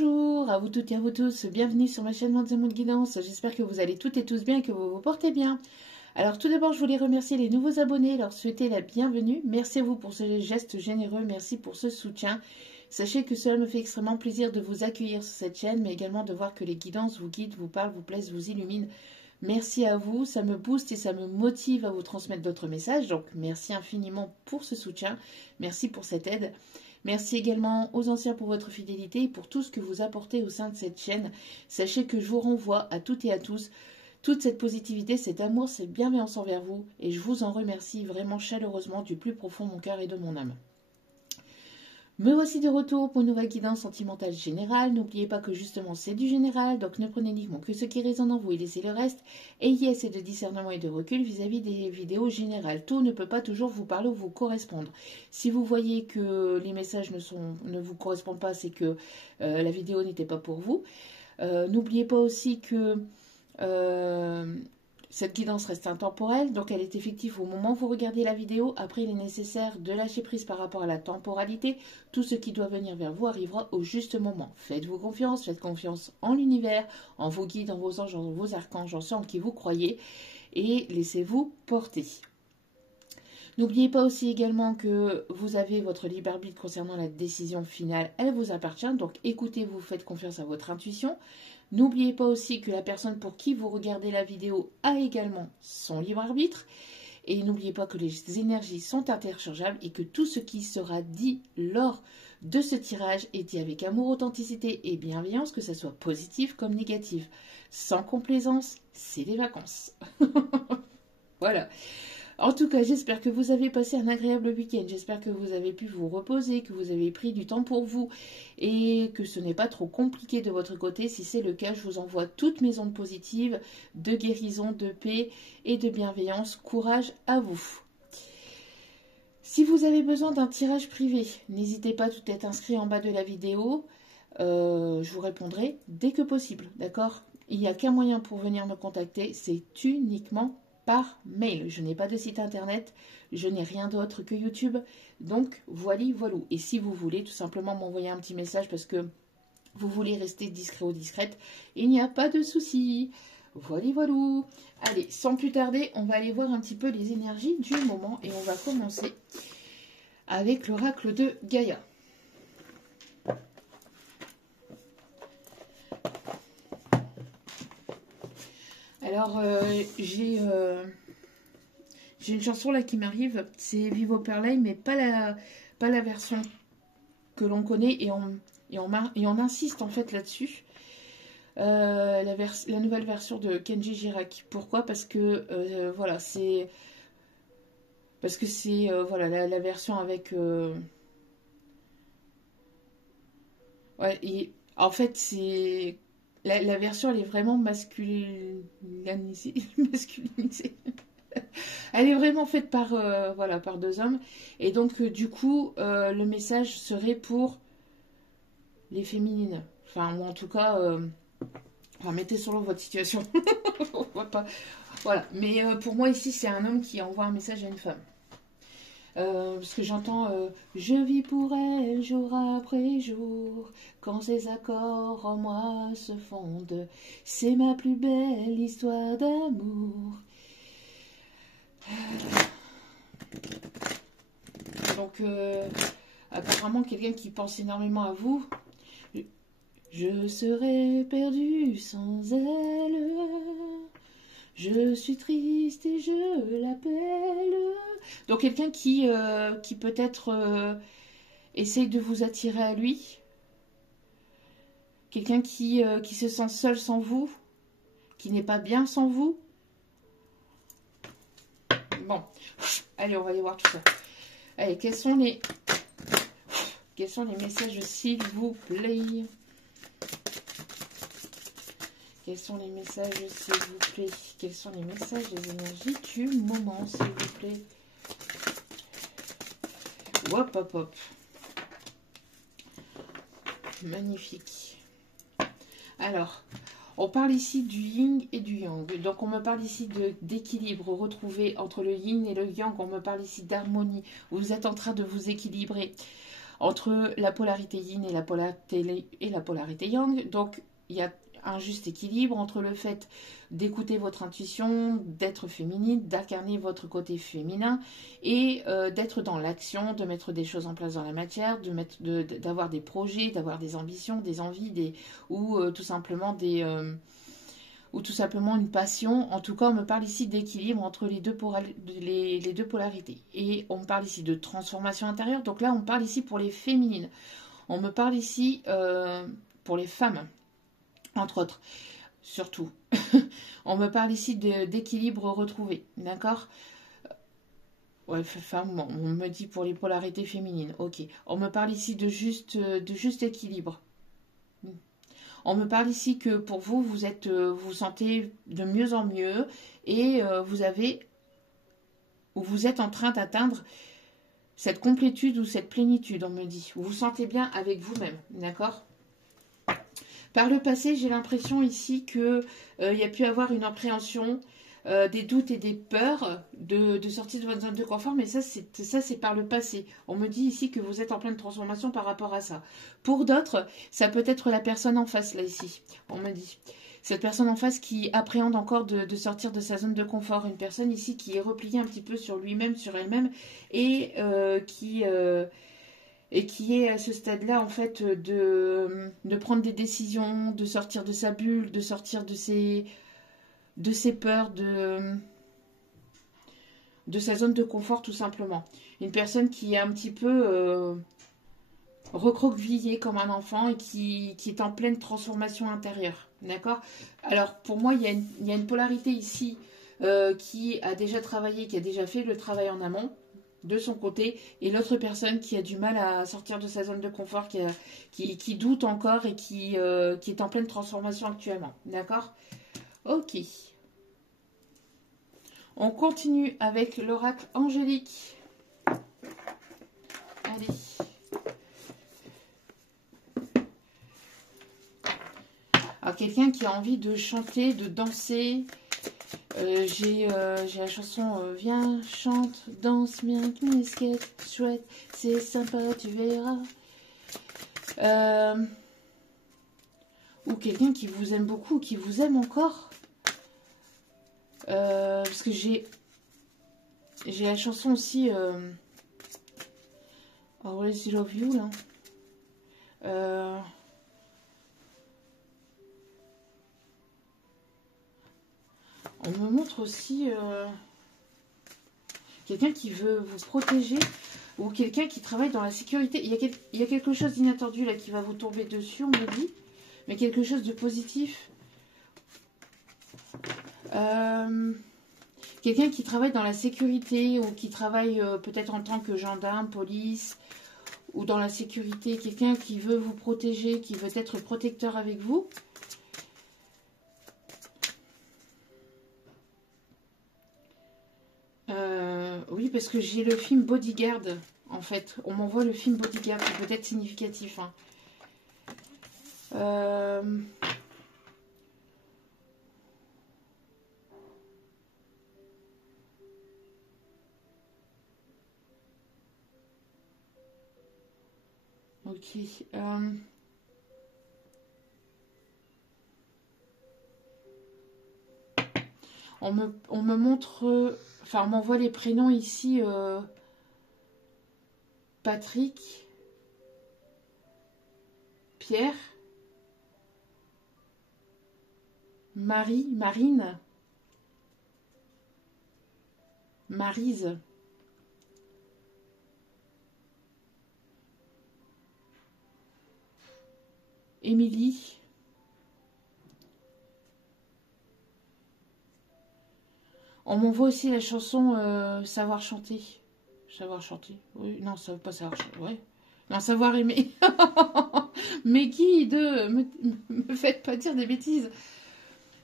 Bonjour à vous toutes et à vous tous, bienvenue sur ma chaîne Monde Guidance. J'espère que vous allez toutes et tous bien et que vous vous portez bien. Alors tout d'abord, je voulais remercier les nouveaux abonnés, leur souhaiter la bienvenue. Merci à vous pour ce geste généreux, merci pour ce soutien. Sachez que cela me fait extrêmement plaisir de vous accueillir sur cette chaîne, mais également de voir que les guidances vous guident, vous parlent, vous plaisent, vous illuminent. Merci à vous, ça me booste et ça me motive à vous transmettre d'autres messages. Donc merci infiniment pour ce soutien, merci pour cette aide. Merci également aux anciens pour votre fidélité et pour tout ce que vous apportez au sein de cette chaîne. Sachez que je vous renvoie à toutes et à tous toute cette positivité, cet amour, cette bienveillance envers vous et je vous en remercie vraiment chaleureusement du plus profond de mon cœur et de mon âme. Me voici de retour pour une nouvelle guidance sentimentale générale. N'oubliez pas que justement c'est du général, donc ne prenez uniquement que ce qui résonne en vous et laissez le reste. Ayez assez de discernement et de recul vis-à-vis des vidéos générales. Tout ne peut pas toujours vous parler ou vous correspondre. Si vous voyez que les messages ne vous correspondent pas, c'est que la vidéo n'était pas pour vous. N'oubliez pas aussi que cette guidance reste intemporelle, donc elle est effective au moment où vous regardez la vidéo. Après, il est nécessaire de lâcher prise par rapport à la temporalité. Tout ce qui doit venir vers vous arrivera au juste moment. Faites-vous confiance, faites confiance en l'univers, en vos guides, en vos anges, en vos archanges, en ceux en qui vous croyez, et laissez-vous porter. N'oubliez pas aussi également que vous avez votre libre arbitre concernant la décision finale, elle vous appartient, donc écoutez-vous, faites confiance à votre intuition. N'oubliez pas aussi que la personne pour qui vous regardez la vidéo a également son libre arbitre. Et n'oubliez pas que les énergies sont interchangeables et que tout ce qui sera dit lors de ce tirage est dit avec amour, authenticité et bienveillance, que ce soit positif comme négatif. Sans complaisance, c'est les vacances. Voilà. En tout cas, j'espère que vous avez passé un agréable week-end. J'espère que vous avez pu vous reposer, que vous avez pris du temps pour vous et que ce n'est pas trop compliqué de votre côté. Si c'est le cas, je vous envoie toutes mes ondes positives de guérison, de paix et de bienveillance. Courage à vous. Si vous avez besoin d'un tirage privé, n'hésitez pas, tout est inscrit en bas de la vidéo. Je vous répondrai dès que possible, d'accord? Il n'y a qu'un moyen pour venir me contacter, c'est uniquement par mail. Je n'ai pas de site internet, je n'ai rien d'autre que YouTube, donc voilà. Et si vous voulez tout simplement m'envoyer un petit message parce que vous voulez rester discret ou discrète, il n'y a pas de souci. Voilà. Allez, sans plus tarder, on va aller voir un petit peu les énergies du moment et on va commencer avec l'oracle de Gaïa. Alors, j'ai une chanson là qui m'arrive, c'est Vivo Perlay, mais pas la version que l'on connaît, et on insiste en fait là-dessus. La nouvelle version de Kenji Girac. Pourquoi? Parce que voilà, c'est voilà la version avec ouais, et en fait c'est la version, elle est vraiment masculinisée. Elle est vraiment faite par voilà, par deux hommes, et donc du coup le message serait pour les féminines, enfin, ou en tout cas enfin, mettez selon votre situation. On voit pas. Voilà, mais pour moi ici c'est un homme qui envoie un message à une femme. Parce que j'entends je vis pour elle jour après jour, quand ses accords en moi se fondent, c'est ma plus belle histoire d'amour. Donc apparemment quelqu'un qui pense énormément à vous. Je serais perdue sans elle, je suis triste et je l'appelle. Donc quelqu'un qui peut-être essaye de vous attirer à lui. Quelqu'un qui se sent seul sans vous, qui n'est pas bien sans vous. Bon, allez, on va aller voir tout ça. Allez, quels sont les messages, s'il vous plaît? Quels sont les messages, s'il vous plaît? Quels sont les messages des énergies du moment, s'il vous plaît? Hop, hop, hop. Magnifique. Alors, on parle ici du yin et du yang. Donc, on me parle ici d'équilibre retrouvé entre le yin et le yang. On me parle ici d'harmonie. Vous êtes en train de vous équilibrer. entre la polarité yin et la polarité yang. Donc, il y a un juste équilibre entre le fait d'écouter votre intuition, d'être féminine, d'incarner votre côté féminin et d'être dans l'action, de mettre des choses en place dans la matière, d'avoir des projets, d'avoir des ambitions, des envies, ou tout simplement une passion. En tout cas, on me parle ici d'équilibre entre les deux polarités. Et on me parle ici de transformation intérieure. Donc là, on me parle ici pour les féminines. On me parle ici pour les femmes, entre autres, surtout. On me parle ici d'équilibre retrouvé, d'accord? Ouais, femme, on me dit pour les polarités féminines, ok. On me parle ici de juste équilibre. On me parle ici que pour vous, vous sentez de mieux en mieux et vous êtes en train d'atteindre cette complétude ou cette plénitude, on me dit. Vous vous sentez bien avec vous-même, d'accord? Par le passé, j'ai l'impression ici qu'il y a pu avoir une appréhension, des doutes et des peurs de sortir de votre zone de confort, mais ça c'est par le passé. On me dit ici que vous êtes en pleine transformation par rapport à ça. Pour d'autres, ça peut être la personne en face, là, ici, on me dit. Cette personne en face qui appréhende encore de sortir de sa zone de confort. Une personne ici qui est repliée un petit peu sur lui-même, sur elle-même, et qui est à ce stade-là, en fait, de prendre des décisions, de sortir de sa bulle, de sortir de ses peurs, de sa zone de confort, tout simplement. Une personne qui est un petit peu recroquevillée comme un enfant et qui est en pleine transformation intérieure. D'accord? Alors, pour moi, il y a une polarité ici qui a déjà travaillé, qui a déjà fait le travail en amont de son côté, et l'autre personne qui a du mal à sortir de sa zone de confort, qui doute encore et qui est en pleine transformation actuellement. D'accord? Ok. On continue avec l'oracle angélique. Allez. Alors, quelqu'un qui a envie de chanter, de danser. J'ai la chanson Viens, chante, danse bien, knisket, chouette, c'est sympa, tu verras. Ou quelqu'un qui vous aime beaucoup, qui vous aime encore. Parce que j'ai la chanson aussi Always Love You, là. On me montre aussi quelqu'un qui veut vous protéger ou quelqu'un qui travaille dans la sécurité. Il y a quelque chose d'inattendu là qui va vous tomber dessus, on me dit, mais quelque chose de positif. Quelqu'un qui travaille dans la sécurité ou qui travaille peut-être en tant que gendarme, police ou dans la sécurité. Quelqu'un qui veut vous protéger, qui veut être protecteur avec vous. Oui, parce que j'ai le film Bodyguard, en fait. On m'envoie le film Bodyguard, qui peut être significatif. Hein. Ok. On me montre... Enfin, on m'envoie les prénoms ici. Patrick. Pierre. Marie. Marine. Maryse. Émilie. On m'envoie aussi la chanson Savoir chanter. Savoir chanter. Oui, non, ça veut pas savoir chanter. Ouais. Non, savoir aimer. Mais qui de me faites pas dire des bêtises.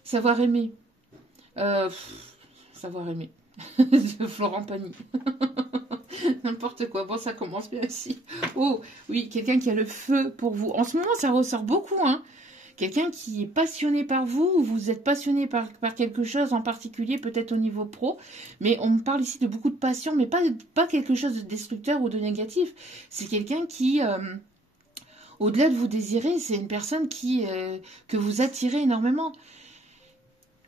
Savoir aimer. Savoir aimer. De Florent Pagny. N'importe quoi. Bon, ça commence bien aussi. Oh, oui, quelqu'un qui a le feu pour vous. En ce moment, ça ressort beaucoup, hein. Quelqu'un qui est passionné par vous, ou vous êtes passionné par quelque chose en particulier, peut-être au niveau pro, mais on me parle ici de beaucoup de passion, mais pas quelque chose de destructeur ou de négatif. C'est quelqu'un qui, au-delà de vous désirer, c'est une personne que vous attirez énormément.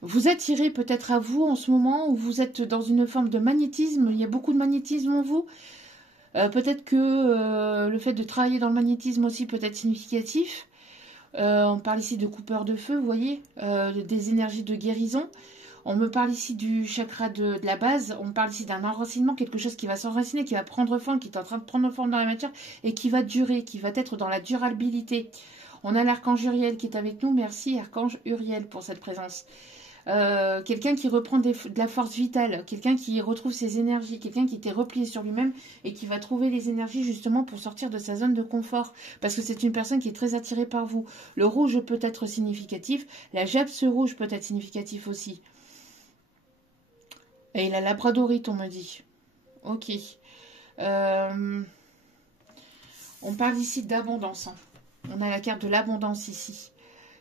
Vous attirez peut-être à vous en ce moment où vous êtes dans une forme de magnétisme, il y a beaucoup de magnétisme en vous. Peut-être que le fait de travailler dans le magnétisme aussi peut être significatif. On parle ici de coupeur de feu, vous voyez, des énergies de guérison. On me parle ici du chakra de la base. On me parle ici d'un enracinement, quelque chose qui va s'enraciner, qui va prendre forme, qui est en train de prendre forme dans la matière et qui va durer, qui va être dans la durabilité. On a l'archange Uriel qui est avec nous. Merci, archange Uriel, pour cette présence. Quelqu'un qui reprend de la force vitale, quelqu'un qui retrouve ses énergies, quelqu'un qui était replié sur lui-même et qui va trouver les énergies justement pour sortir de sa zone de confort, parce que c'est une personne qui est très attirée par vous. Le rouge peut être significatif, la japse rouge peut être significatif aussi. Et la labradorite, on me dit. Ok. On parle ici d'abondance. On a la carte de l'abondance ici.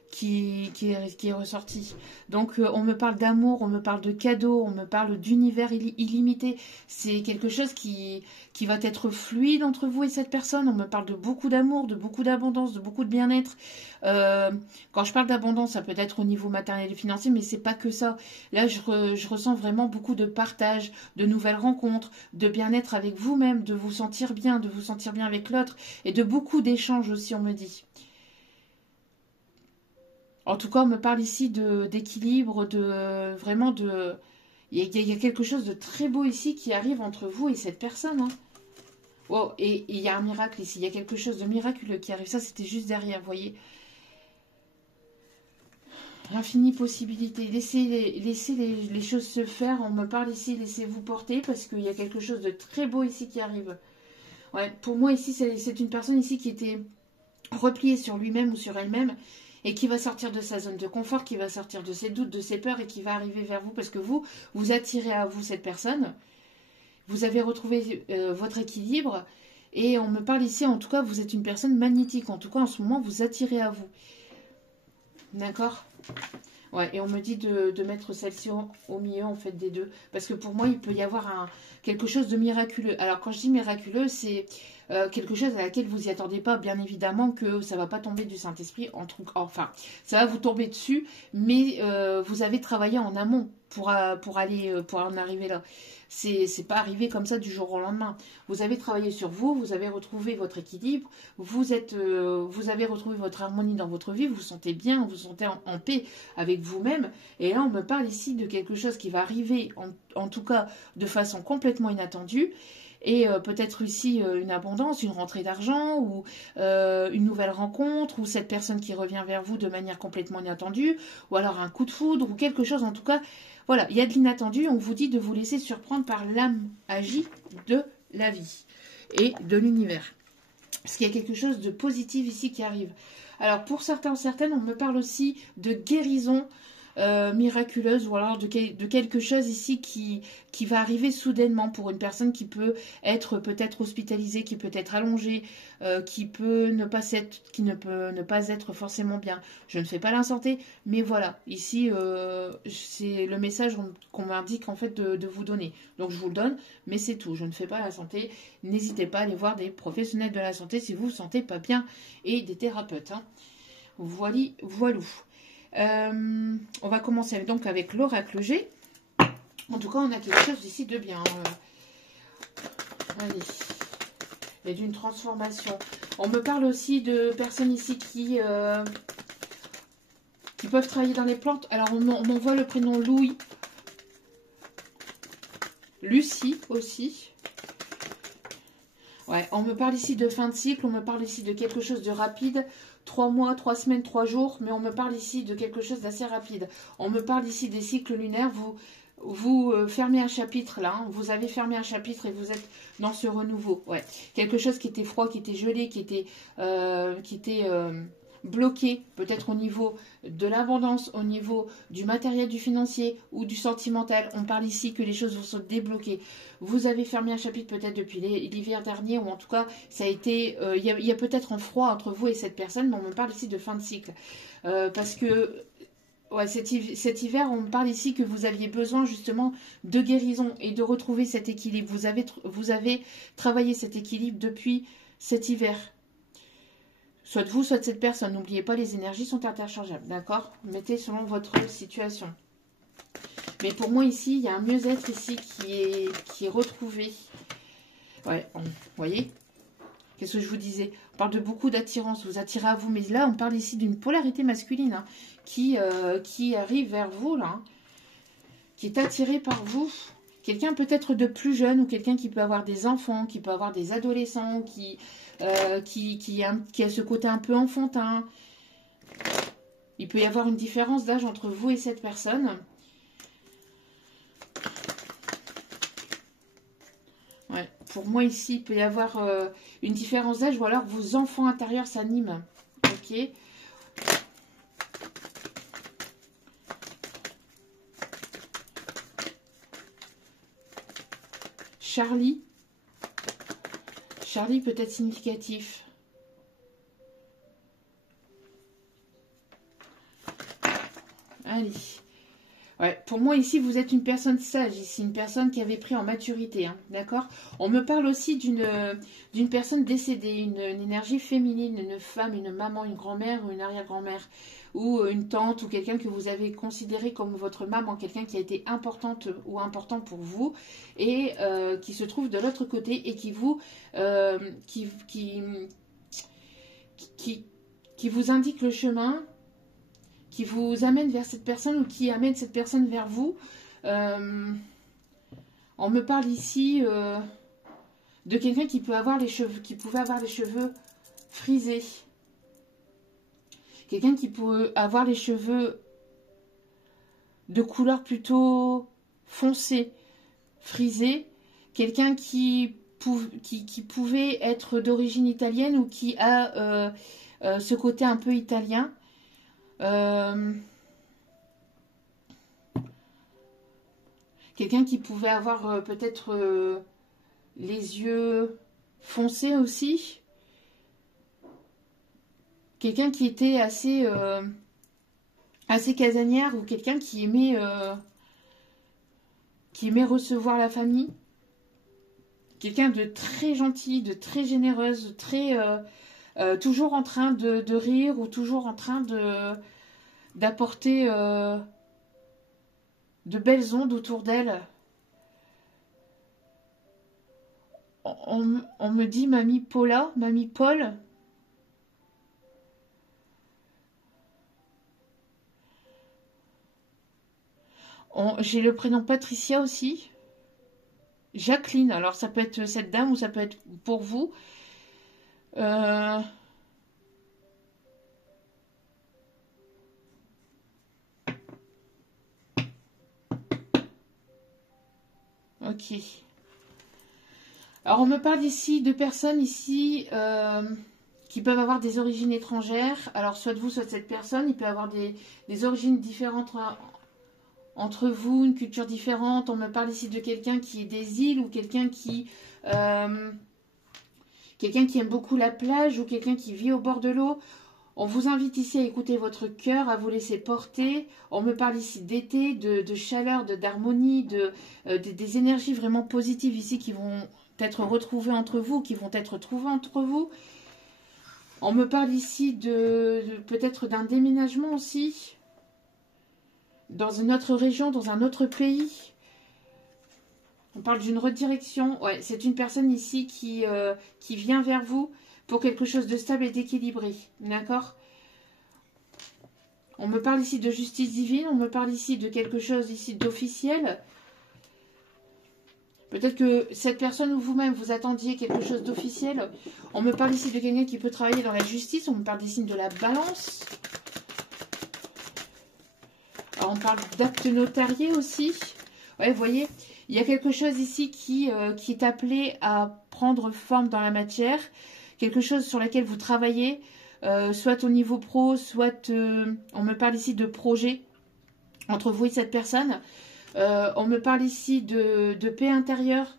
Qui est ressorti. Donc on me parle d'amour, on me parle de cadeaux, on me parle d'univers illimité. C'est quelque chose qui va être fluide entre vous et cette personne. On me parle de beaucoup d'amour, de beaucoup d'abondance, de beaucoup de bien-être. Quand je parle d'abondance, ça peut être au niveau matériel et financier, mais c'est pas que ça. Là, je ressens vraiment beaucoup de partage, de nouvelles rencontres, de bien-être avec vous-même, de vous sentir bien avec l'autre, et de beaucoup d'échanges aussi, on me dit. En tout cas, on me parle ici d'équilibre, vraiment de... Il y a quelque chose de très beau ici qui arrive entre vous et cette personne. Hein. Oh, et il y a un miracle ici. Il y a quelque chose de miraculeux qui arrive. Ça, c'était juste derrière, vous voyez. L'infinie possibilité. Laissez les choses se faire. On me parle ici, laissez-vous porter parce qu'il y a quelque chose de très beau ici qui arrive. Ouais, pour moi, ici, c'est une personne ici qui était repliée sur lui-même ou sur elle-même. Et qui va sortir de sa zone de confort, qui va sortir de ses doutes, de ses peurs et qui va arriver vers vous parce que vous attirez à vous cette personne. Vous avez retrouvé votre équilibre et on me parle ici, en tout cas, vous êtes une personne magnétique. En tout cas, en ce moment, vous attirez à vous. D'accord ? Ouais, et on me dit de mettre celle-ci au milieu, en fait, des deux. Parce que pour moi, il peut y avoir quelque chose de miraculeux. Alors, quand je dis miraculeux, c'est quelque chose à laquelle vous n'y attendez pas. Bien évidemment que ça ne va pas tomber du Saint-Esprit. Enfin, ça va vous tomber dessus, mais vous avez travaillé en amont pour en arriver là. C'est pas arrivé comme ça du jour au lendemain. Vous avez travaillé sur vous, vous avez retrouvé votre équilibre, vous avez retrouvé votre harmonie dans votre vie, vous vous sentez bien, vous vous sentez en paix avec vous-même. Et là, on me parle ici de quelque chose qui va arriver, en tout cas de façon complètement inattendue. Et peut-être ici une abondance, une rentrée d'argent ou une nouvelle rencontre ou cette personne qui revient vers vous de manière complètement inattendue ou alors un coup de foudre ou quelque chose en tout cas. Voilà, il y a de l'inattendu, on vous dit de vous laisser surprendre par l'âme agie de la vie et de l'univers. Parce qu'il y a quelque chose de positif ici qui arrive. Alors pour certains ou certaines, on me parle aussi de guérison miraculeuse ou alors de quelque chose ici qui va arriver soudainement pour une personne qui peut être peut-être hospitalisée, qui peut être allongée, qui ne peut ne pas être forcément bien. Je ne fais pas l'insanté, mais voilà, ici c'est le message qu'on m'indique en fait de vous donner. Donc je vous le donne, mais c'est tout. Je ne fais pas la santé. N'hésitez pas à aller voir des professionnels de la santé si vous ne vous sentez pas bien et des thérapeutes. Hein. Voilou. On va commencer donc avec l'oracle G. En tout cas, on a quelque chose ici de bien. Allez. Et d'une transformation. On me parle aussi de personnes ici qui peuvent travailler dans les plantes. Alors, on m'envoie le prénom Louis. Lucie aussi. Ouais, on me parle ici de fin de cycle. On me parle ici de quelque chose de rapide. 3 mois, 3 semaines, 3 jours, mais on me parle ici de quelque chose d'assez rapide. On me parle ici des cycles lunaires. Vous fermez un chapitre là, hein. Vous avez fermé un chapitre et vous êtes dans ce renouveau. Ouais, quelque chose qui était froid, qui était gelé, qui était bloqué, peut-être au niveau de l'abondance, au niveau du matériel, du financier ou du sentimental. On parle ici que les choses vont se débloquer. Vous avez fermé un chapitre peut-être depuis l'hiver dernier, ou en tout cas, ça a été, il y a peut-être un froid entre vous et cette personne, mais on me parle ici de fin de cycle. Parce que ouais, cet hiver, on me parle ici que vous aviez besoin justement de guérison et de retrouver cet équilibre. Vous avez travaillé cet équilibre depuis cet hiver. Soit vous, soit cette personne. N'oubliez pas, les énergies sont interchangeables, d'accord? Mettez selon votre situation. Mais pour moi, ici, il y a un mieux-être ici qui est retrouvé. Ouais, vous voyez? Qu'est-ce que je vous disais? On parle de beaucoup d'attirance, vous attirez à vous. Mais là, on parle ici d'une polarité masculine hein, qui arrive vers vous, là. Hein, qui est attiré par vous. Quelqu'un peut-être de plus jeune ou quelqu'un qui peut avoir des enfants, qui peut avoir des adolescents, qui a ce côté un peu enfantin. Il peut y avoir une différence d'âge entre vous et cette personne. Ouais, pour moi ici, il peut y avoir une différence d'âge ou alors vos enfants intérieurs s'animent. Ok. Charlie. Charlie peut être significatif. Allez. Ouais, pour moi ici, vous êtes une personne sage, ici, une personne qui avait pris en maturité, hein, d'accord? On me parle aussi d'une personne décédée, une énergie féminine, une femme, une maman, une grand-mère ou une arrière-grand-mère, ou une tante, ou quelqu'un que vous avez considéré comme votre maman, quelqu'un qui a été importante ou important pour vous, et qui se trouve de l'autre côté, et qui vous, qui vous indique le chemin, qui vous amène vers cette personne ou qui amène cette personne vers vous. On me parle ici de quelqu'un qui peut avoir les cheveux, qui pouvait avoir les cheveux frisés. Quelqu'un qui peut avoir les cheveux de couleur plutôt foncée, frisés. Quelqu'un qui pouvait être d'origine italienne ou qui a ce côté un peu italien. Quelqu'un qui pouvait avoir peut-être les yeux foncés aussi. Quelqu'un qui était assez casanière ou quelqu'un qui aimait recevoir la famille. Quelqu'un de très gentil, de très généreuse, toujours en train de rire ou toujours en train d'apporter de belles ondes autour d'elle. On me dit mamie Paula, mamie Paul. J'ai le prénom Patricia aussi. Jacqueline, alors ça peut être cette dame ou ça peut être pour vous. Ok. Alors on me parle ici de personnes ici qui peuvent avoir des origines étrangères. Alors soit vous, soit cette personne, il peut avoir des origines différentes entre vous, une culture différente. On me parle ici de quelqu'un qui est des îles ou quelqu'un qui aime beaucoup la plage ou quelqu'un qui vit au bord de l'eau. On vous invite ici à écouter votre cœur, à vous laisser porter. On me parle ici d'été, de chaleur, d'harmonie, des énergies vraiment positives ici qui vont être retrouvées entre vous, qui vont être trouvées entre vous. On me parle ici peut-être d'un déménagement aussi, dans une autre région, dans un autre pays. On parle d'une redirection. Ouais, c'est une personne ici qui vient vers vous pour quelque chose de stable et d'équilibré. D'accord? On me parle ici de justice divine. On me parle ici de quelque chose ici d'officiel. Peut-être que cette personne ou vous-même, vous attendiez quelque chose d'officiel. On me parle ici de quelqu'un qui peut travailler dans la justice. On me parle ici de la balance. Alors, on parle d'actes notariés aussi. Ouais, vous voyez, il y a quelque chose ici qui est appelé à prendre forme dans la matière. Quelque chose sur lequel vous travaillez. soit au niveau pro, soit on me parle ici de projet entre vous et cette personne. On me parle ici de paix intérieure,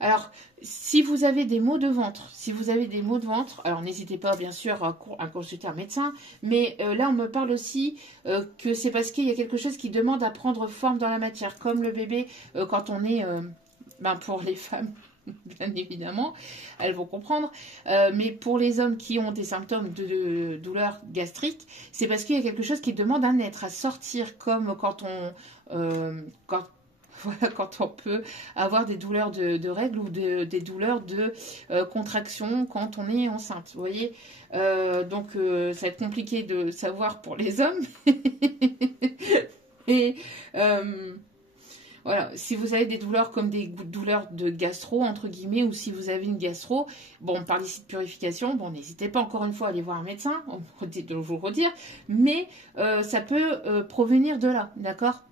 Alors, si vous avez des maux de ventre, alors n'hésitez pas bien sûr à consulter un médecin, mais là on me parle aussi que c'est parce qu'il y a quelque chose qui demande à prendre forme dans la matière, comme le bébé quand on est, pour les femmes, bien évidemment, elles vont comprendre, mais pour les hommes qui ont des symptômes de douleur gastrique, c'est parce qu'il y a quelque chose qui demande à naître, à sortir, comme quand voilà, quand on peut avoir des douleurs de règles ou des douleurs de contraction quand on est enceinte. Vous voyez, donc ça va être compliqué de savoir pour les hommes. Et voilà, si vous avez des douleurs comme des douleurs de gastro, entre guillemets, ou si vous avez une gastro, bon, on parle ici de purification, bon, n'hésitez pas encore une fois à aller voir un médecin, on peut vous le redire, mais ça peut provenir de là, d'accord?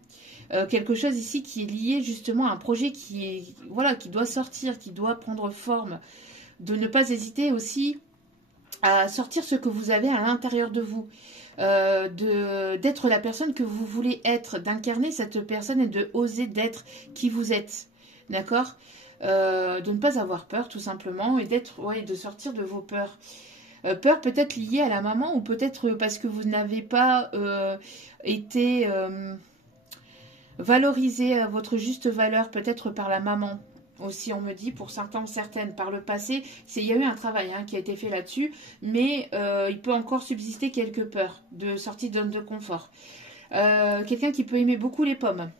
Quelque chose ici qui est lié justement à un projet qui doit sortir, qui doit prendre forme, de ne pas hésiter aussi à sortir ce que vous avez à l'intérieur de vous, d'être la personne que vous voulez être, d'incarner cette personne et de oser d'être qui vous êtes, d'accord? De ne pas avoir peur tout simplement et de sortir de vos peurs. Peur peut-être liée à la maman ou peut-être parce que vous n'avez pas été valorisé à votre juste valeur, peut-être par la maman aussi, on me dit, pour certaines par le passé. Il y a eu un travail qui a été fait là-dessus, mais il peut encore subsister quelques peurs de sortie de zone de confort. Quelqu'un qui peut aimer beaucoup les pommes.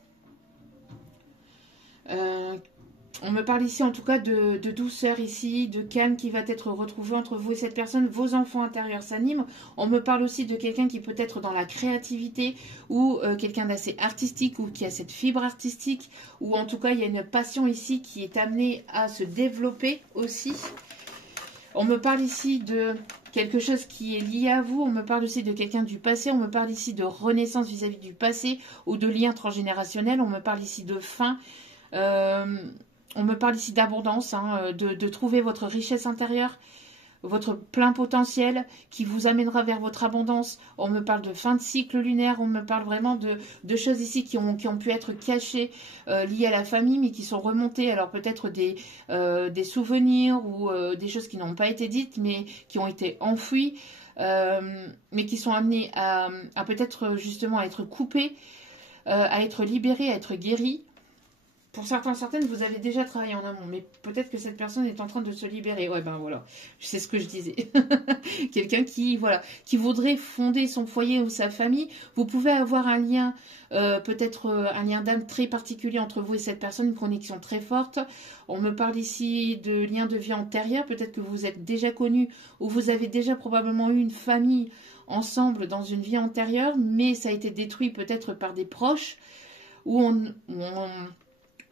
On me parle ici en tout cas de douceur ici, de calme qui va être retrouvé entre vous et cette personne. Vos enfants intérieurs s'animent. On me parle aussi de quelqu'un qui peut être dans la créativité ou quelqu'un d'assez artistique ou qui a cette fibre artistique. Ou en tout cas, il y a une passion ici qui est amenée à se développer aussi. On me parle ici de quelque chose qui est lié à vous. On me parle aussi de quelqu'un du passé. On me parle ici de renaissance vis-à-vis du passé ou de lien transgénérationnel. On me parle ici de fin. On me parle ici d'abondance, de trouver votre richesse intérieure, votre plein potentiel qui vous amènera vers votre abondance. On me parle de fin de cycle lunaire, on me parle vraiment de choses ici qui ont pu être cachées, liées à la famille, mais qui sont remontées. Alors peut-être des souvenirs ou des choses qui n'ont pas été dites, mais qui ont été enfouies, mais qui sont amenées à peut-être justement à être coupées, à être libérées, à être guéries. Pour certaines, vous avez déjà travaillé en amont, mais peut-être que cette personne est en train de se libérer. Ouais, ben voilà, c'est ce que je disais. Quelqu'un qui voudrait fonder son foyer ou sa famille. Vous pouvez avoir un lien, peut-être un lien d'âme très particulier entre vous et cette personne, une connexion très forte. On me parle ici de liens de vie antérieurs. Peut-être que vous êtes déjà connus ou vous avez déjà probablement eu une famille ensemble dans une vie antérieure, mais ça a été détruit peut-être par des proches,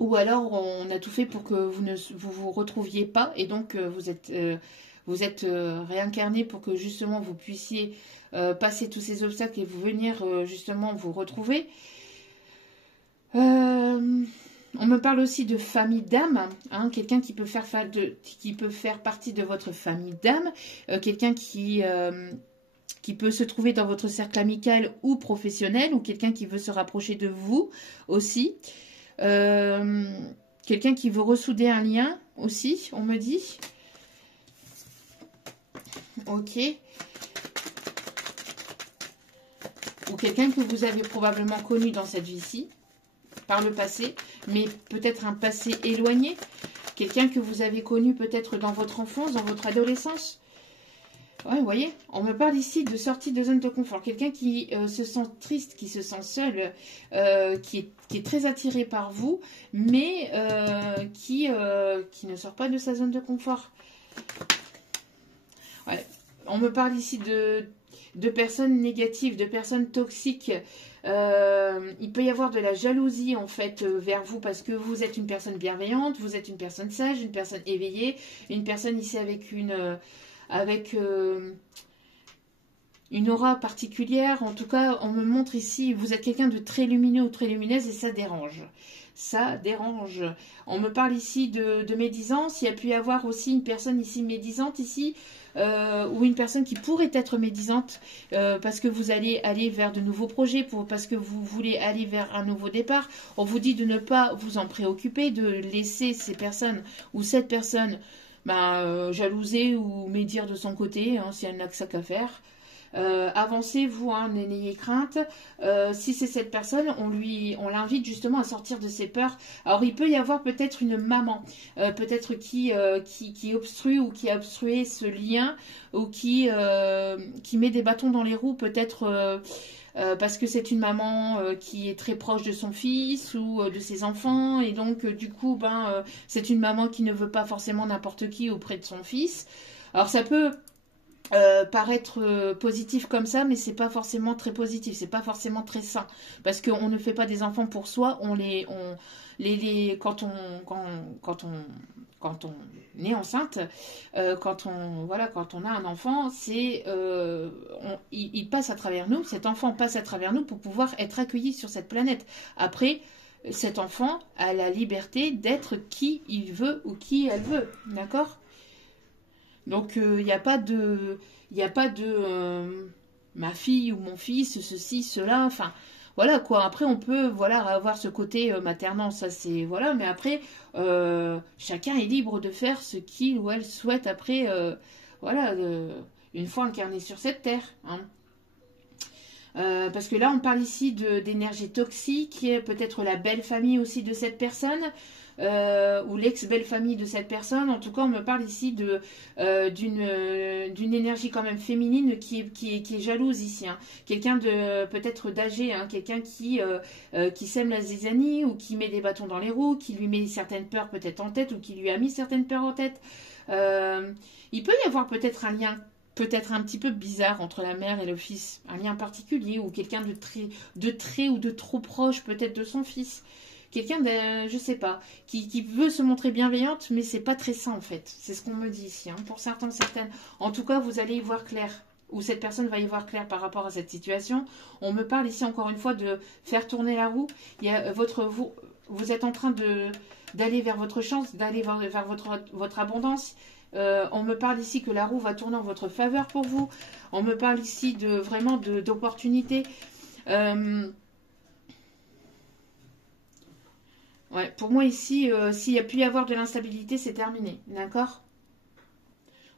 ou alors on a tout fait pour que vous ne vous retrouviez pas et donc vous êtes réincarné pour que justement vous puissiez passer tous ces obstacles et vous venir justement vous retrouver. On me parle aussi de famille d'âme, quelqu'un qui peut faire partie de votre famille d'âme, quelqu'un qui peut se trouver dans votre cercle amical ou professionnel, ou quelqu'un qui veut se rapprocher de vous aussi. Quelqu'un qui veut ressouder un lien aussi, on me dit. Ok. Ou quelqu'un que vous avez probablement connu dans cette vie-ci, par le passé, mais peut-être un passé éloigné. Quelqu'un que vous avez connu peut-être dans votre enfance, dans votre adolescence. Ouais, vous voyez, on me parle ici de sortie de zone de confort. Quelqu'un qui se sent triste, qui se sent seul, qui est très attiré par vous, mais qui ne sort pas de sa zone de confort. Ouais. On me parle ici de personnes négatives, de personnes toxiques. Il peut y avoir de la jalousie en fait vers vous parce que vous êtes une personne bienveillante, vous êtes une personne sage, une personne éveillée, une personne ici avec une aura particulière. En tout cas, on me montre ici, vous êtes quelqu'un de très lumineux ou très lumineuse et ça dérange. Ça dérange. On me parle ici de médisance. Il y a pu y avoir aussi une personne ici médisante ici, ou une personne qui pourrait être médisante parce que vous allez aller vers de nouveaux projets, parce que vous voulez aller vers un nouveau départ. On vous dit de ne pas vous en préoccuper, de laisser ces personnes ou cette personne jalouser ou médire de son côté, hein, si elle n'a que ça qu'à faire. Avancez, vous, hein, n'ayez crainte. Si c'est cette personne, on l'invite justement à sortir de ses peurs. Alors, il peut y avoir peut-être une maman, peut-être qui obstrue ou qui a obstrué ce lien, ou qui met des bâtons dans les roues, peut-être parce que c'est une maman qui est très proche de son fils ou de ses enfants, et donc du coup, c'est une maman qui ne veut pas forcément n'importe qui auprès de son fils. Alors, ça peut paraître positif comme ça, mais c'est pas forcément très positif, c'est pas forcément très sain, parce qu'on ne fait pas des enfants pour soi, quand on est enceinte, quand on a un enfant, il passe à travers nous, cet enfant passe à travers nous pour pouvoir être accueilli sur cette planète. Après, cet enfant a la liberté d'être qui il veut ou qui elle veut, d'accord? Donc, il n'y a pas de, ma fille ou mon fils, ceci, cela, enfin, voilà quoi. Après, on peut, voilà, avoir ce côté maternant, ça c'est, voilà, mais après, chacun est libre de faire ce qu'il ou elle souhaite après, voilà, une fois incarné sur cette terre, hein. Parce que là, on parle ici d'énergie toxique, qui est peut-être la belle famille aussi de cette personne, ou l'ex-belle famille de cette personne. En tout cas, on me parle ici d'une énergie quand même féminine qui est jalouse ici, hein. Quelqu'un de peut-être d'âgé, hein, quelqu'un qui sème la zizanie ou qui met des bâtons dans les roues, qui lui met certaines peurs peut-être en tête ou qui lui a mis certaines peurs en tête. Il peut y avoir peut-être un lien peut-être un petit peu bizarre entre la mère et le fils, un lien particulier, ou quelqu'un de très ou de trop proche peut-être de son fils, quelqu'un de, je sais pas, qui veut se montrer bienveillante, mais c'est pas très sain en fait, c'est ce qu'on me dit ici, hein, pour certains, certaines. En tout cas, vous allez y voir clair, ou cette personne va y voir clair par rapport à cette situation. On me parle ici encore une fois de faire tourner la roue. Il y a vous êtes en train d'aller vers votre chance, d'aller vers votre abondance. On me parle ici que la roue va tourner en votre faveur pour vous. On me parle ici vraiment d'opportunités. Ouais, pour moi ici, s'il y a pu y avoir de l'instabilité, c'est terminé. D'accord?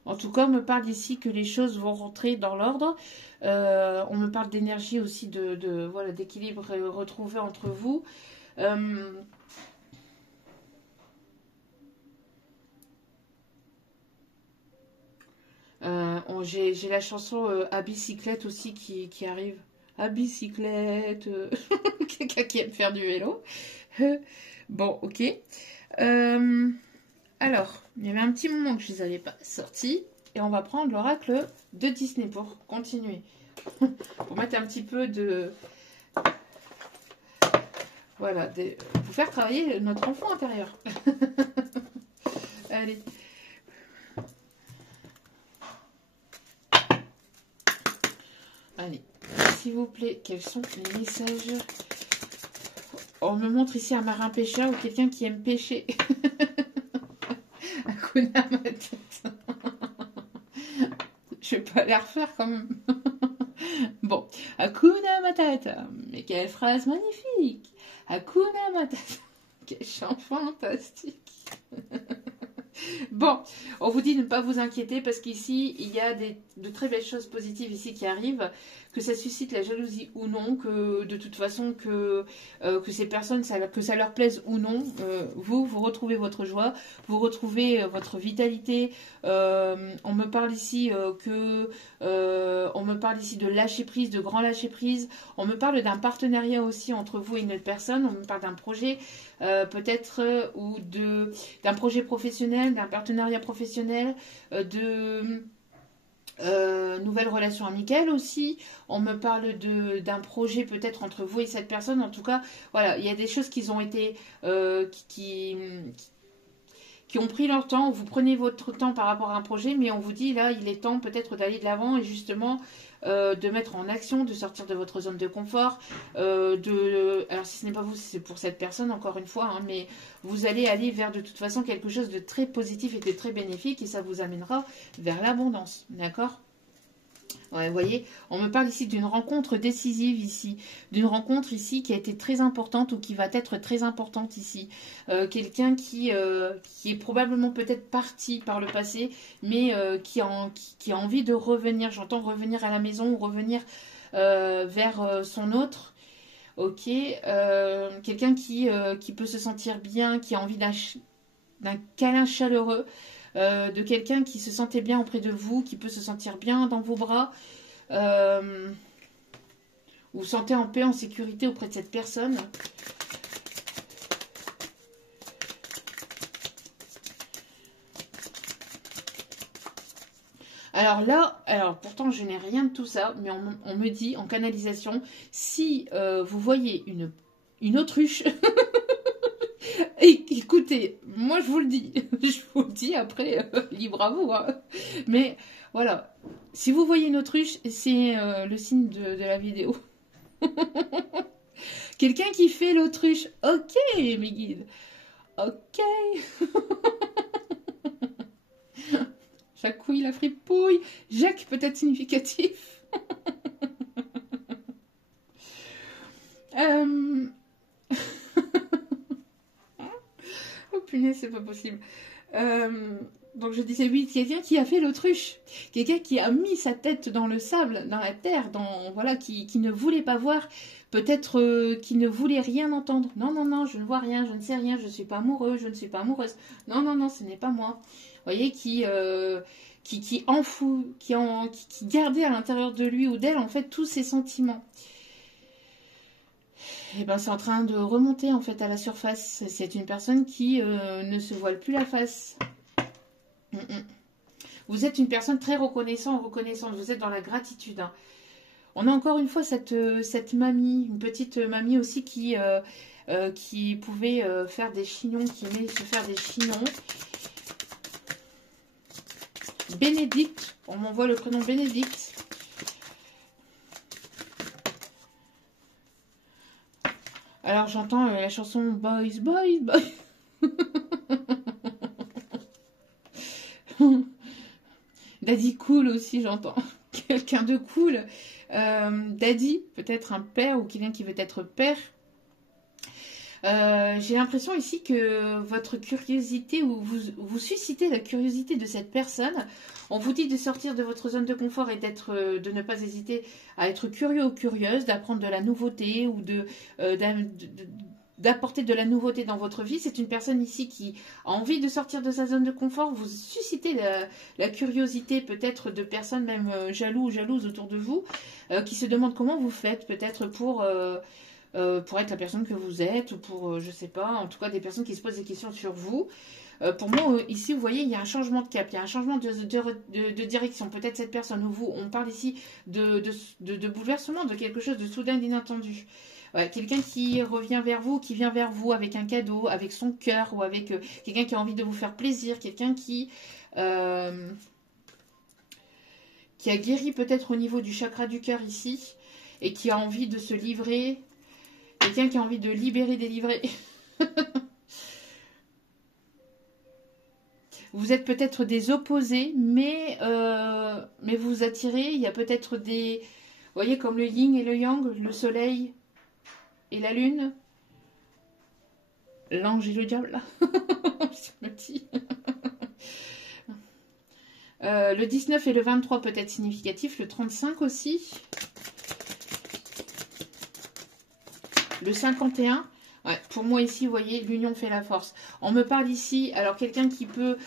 En tout cas, on me parle ici que les choses vont rentrer dans l'ordre. On me parle d'énergie aussi, voilà, d'équilibre retrouvé entre vous. J'ai la chanson à bicyclette aussi qui arrive. À bicyclette. Quelqu'un qui aime faire du vélo. Bon, ok. Alors, il y avait un petit moment que je ne les avais pas sortis. Et on va prendre l'oracle de Disney pour continuer. Pour mettre un petit peu de... Voilà, pour faire travailler notre enfant intérieur. Allez. Allez, s'il vous plaît, quels sont les messages? On me montre ici un marin pêcheur ou quelqu'un qui aime pêcher. Hakuna Matata. Je vais pas la refaire quand même. Bon, Hakuna Matata. Mais quelle phrase magnifique. Hakuna Matata. Quel chant fantastique. Bon, on vous dit de ne pas vous inquiéter parce qu'ici, il y a de très belles choses positives ici qui arrivent, que ça suscite la jalousie ou non, que de toute façon, que ces personnes, que ça leur plaise ou non, vous retrouvez votre joie, vous retrouvez votre vitalité. On me parle ici on me parle ici de lâcher prise, de grand lâcher prise. On me parle d'un partenariat aussi entre vous et une autre personne. On me parle d'un projet peut-être ou d'un projet professionnel, d'un partenariat professionnel, de nouvelles relations amicales aussi. On me parle d'un projet peut-être entre vous et cette personne. En tout cas, voilà, il y a des choses qui ont été qui ont pris leur temps. Vous prenez votre temps par rapport à un projet, mais on vous dit là, il est temps peut-être d'aller de l'avant et justement de mettre en action, de sortir de votre zone de confort. Alors si ce n'est pas vous, c'est pour cette personne encore une fois, hein, mais vous allez aller vers de toute façon quelque chose de très positif et de très bénéfique et ça vous amènera vers l'abondance, d'accord ? Ouais, vous voyez, on me parle ici d'une rencontre décisive ici, d'une rencontre ici qui a été très importante ou qui va être très importante ici. Quelqu'un qui est probablement peut-être parti par le passé, mais qui a envie de revenir. J'entends revenir à la maison ou revenir vers son autre. Ok, quelqu'un qui peut se sentir bien, qui a envie d'un câlin chaleureux. De quelqu'un qui se sentait bien auprès de vous, qui peut se sentir bien dans vos bras. Vous vous sentez en paix, en sécurité auprès de cette personne. Alors là, pourtant je n'ai rien de tout ça, mais on me dit en canalisation, si vous voyez une autruche... Écoutez, moi je vous le dis, après, libre à vous. Hein. Mais voilà, si vous voyez une autruche, c'est le signe de la vidéo. Quelqu'un qui fait l'autruche, ok mes guides, ok. Jacouille la fripouille, Jacques peut-être significatif. Oh punaise, c'est pas possible. Donc je disais oui, quelqu'un qui a fait l'autruche, quelqu'un qui a mis sa tête dans le sable, dans la terre, voilà, qui ne voulait pas voir, peut-être qui ne voulait rien entendre. Non, non, non, je ne vois rien, je ne sais rien, je ne suis pas amoureux, je ne suis pas amoureuse. Non, non, non, ce n'est pas moi. Vous voyez, qui gardait à l'intérieur de lui ou d'elle en fait tous ses sentiments. Et ben, c'est en train de remonter en fait à la surface. C'est une personne qui ne se voile plus la face. Vous êtes une personne très reconnaissante. Vous êtes dans la gratitude. Hein. On a encore une fois cette mamie, une petite mamie aussi qui pouvait faire des chignons, qui aimait se faire des chignons. Bénédicte, on m'envoie le prénom Bénédicte. Alors j'entends la chanson Boys, Boys, Boys. Daddy cool aussi, j'entends. Quelqu'un de cool. Daddy, peut-être un père ou quelqu'un qui veut être père. J'ai l'impression ici que votre curiosité, ou vous suscitez la curiosité de cette personne. On vous dit de sortir de votre zone de confort et de ne pas hésiter à être curieux ou curieuse, d'apprendre de la nouveauté ou d'apporter de la nouveauté dans votre vie. C'est une personne ici qui a envie de sortir de sa zone de confort. Vous suscitez la curiosité peut-être de personnes même jaloux ou jalouses autour de vous, qui se demandent comment vous faites peut-être pour être la personne que vous êtes, ou pour, je sais pas, en tout cas des personnes qui se posent des questions sur vous. Pour moi, ici, vous voyez, il y a un changement de cap, il y a un changement de direction. Peut-être cette personne ou vous, on parle ici de bouleversement, de quelque chose de soudain, d'inattendu. Ouais, quelqu'un qui revient vers vous, qui vient vers vous avec un cadeau, avec son cœur, ou avec quelqu'un qui a envie de vous faire plaisir, quelqu'un qui a guéri peut-être au niveau du chakra du cœur ici, et qui a envie de se livrer. Quelqu'un qui a envie de libérer, délivrer. Vous êtes peut-être des opposés, mais vous attirez. Il y a peut-être des... Vous voyez, comme le yin et le yang, le soleil et la lune. L'ange et le diable, là. Je me dis. Le 19 et le 23 peut être significatif. Le 35 aussi. Le 51, ouais, pour moi ici, vous voyez, l'union fait la force. On me parle ici, alors quelqu'un qui peut,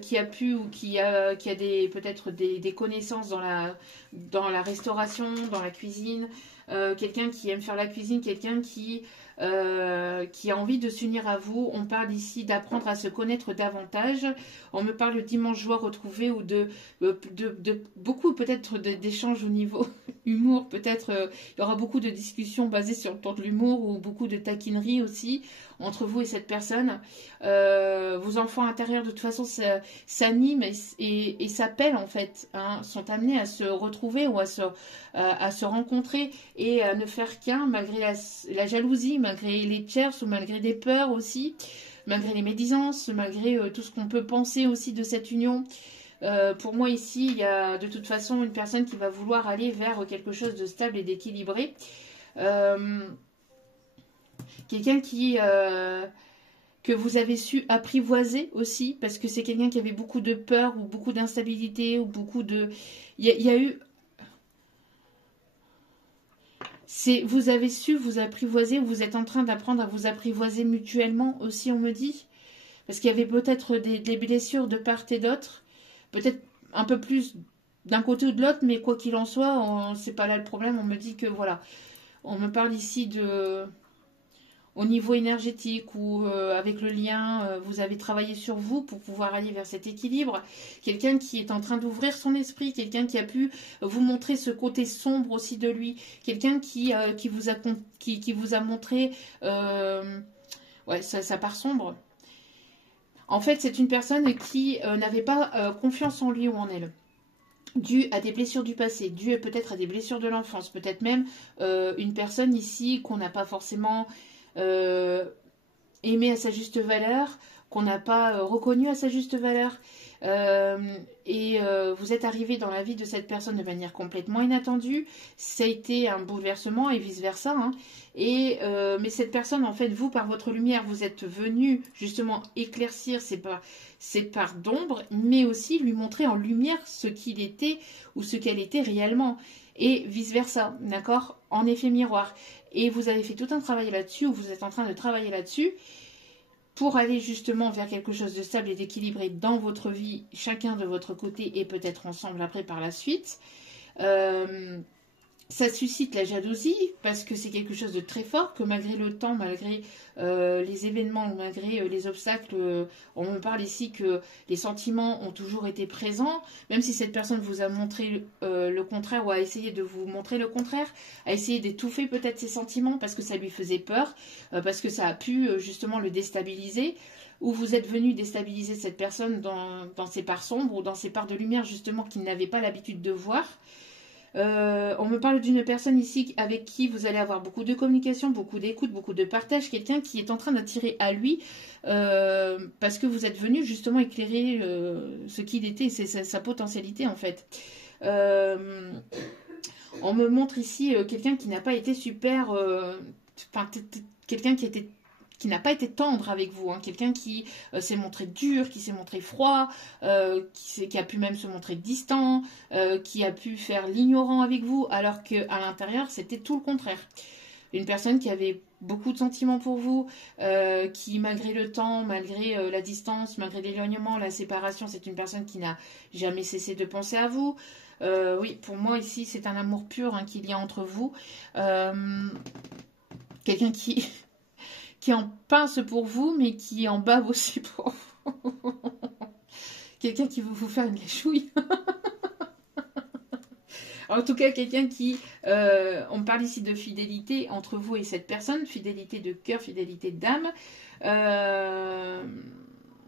qui a pu ou qui a peut-être des connaissances dans la restauration, dans la cuisine, quelqu'un qui aime faire la cuisine, quelqu'un qui a envie de s'unir à vous. On parle ici d'apprendre à se connaître davantage. On me parle de dimanche joie retrouvée ou de beaucoup peut-être d'échanges au niveau humour, peut-être il y aura beaucoup de discussions basées sur le ton de l'humour ou beaucoup de taquinerie aussi entre vous et cette personne. Vos enfants intérieurs de toute façon s'animent et s'appellent en fait, hein, sont amenés à se retrouver ou à se rencontrer et à ne faire qu'un malgré la jalousie, malgré les tierces ou malgré des peurs aussi, malgré les médisances, malgré tout ce qu'on peut penser aussi de cette union. Pour moi ici, il y a de toute façon une personne qui va vouloir aller vers quelque chose de stable et d'équilibré. Quelqu'un que vous avez su apprivoiser aussi, parce que c'est quelqu'un qui avait beaucoup de peur ou beaucoup d'instabilité ou beaucoup de... Il y a eu... Vous avez su vous apprivoiser, ou vous êtes en train d'apprendre à vous apprivoiser mutuellement aussi, on me dit. Parce qu'il y avait peut-être des blessures de part et d'autre. Peut-être un peu plus d'un côté ou de l'autre, mais quoi qu'il en soit, c'est pas là le problème. On me dit que voilà, on me parle ici de au niveau énergétique ou avec le lien, vous avez travaillé sur vous pour pouvoir aller vers cet équilibre. Quelqu'un qui est en train d'ouvrir son esprit, quelqu'un qui a pu vous montrer ce côté sombre aussi de lui, quelqu'un qui vous a montré ouais, sa part sombre. En fait, c'est une personne qui n'avait pas confiance en lui ou en elle, dû à des blessures du passé, dû peut-être à des blessures de l'enfance, peut-être même une personne ici qu'on n'a pas forcément aimée à sa juste valeur, qu'on n'a pas reconnue à sa juste valeur. Vous êtes arrivé dans la vie de cette personne de manière complètement inattendue. Ça a été un bouleversement et vice-versa. Hein. Mais cette personne, en fait, vous, par votre lumière, vous êtes venu justement éclaircir ses parts d'ombre, mais aussi lui montrer en lumière ce qu'il était ou ce qu'elle était réellement. Et vice-versa, d'accord? En effet miroir. Et vous avez fait tout un travail là-dessus, ou vous êtes en train de travailler là-dessus, pour aller justement vers quelque chose de stable et d'équilibré dans votre vie, chacun de votre côté et peut-être ensemble après par la suite. Ça suscite la jalousie parce que c'est quelque chose de très fort, que malgré le temps, malgré les événements, malgré les obstacles, on me parle ici que les sentiments ont toujours été présents, même si cette personne vous a montré le contraire ou a essayé de vous montrer le contraire, a essayé d'étouffer peut-être ses sentiments parce que ça lui faisait peur, parce que ça a pu justement le déstabiliser, ou vous êtes venu déstabiliser cette personne dans ses parts sombres ou dans ses parts de lumière justement qu'il n'avait pas l'habitude de voir. On me parle d'une personne ici avec qui vous allez avoir beaucoup de communication, beaucoup d'écoute, beaucoup de partage, quelqu'un qui est en train d'attirer à lui parce que vous êtes venu justement éclairer ce qu'il était, c'est sa potentialité en fait. On me montre ici quelqu'un qui n'a pas été super, quelqu'un qui n'a pas été tendre avec vous, hein. Quelqu'un qui s'est montré dur, qui s'est montré froid, qui a pu même se montrer distant, qui a pu faire l'ignorant avec vous, alors qu'à l'intérieur, c'était tout le contraire. Une personne qui avait beaucoup de sentiments pour vous, qui malgré le temps, malgré la distance, malgré l'éloignement, la séparation, c'est une personne qui n'a jamais cessé de penser à vous. Oui, pour moi ici, c'est un amour pur hein, qu'il y a entre vous. Quelqu'un qui en pince pour vous, mais qui en bave aussi pour vous. Quelqu'un qui veut vous faire une léchouille. En tout cas, quelqu'un qui... on parle ici de fidélité entre vous et cette personne, fidélité de cœur, fidélité d'âme.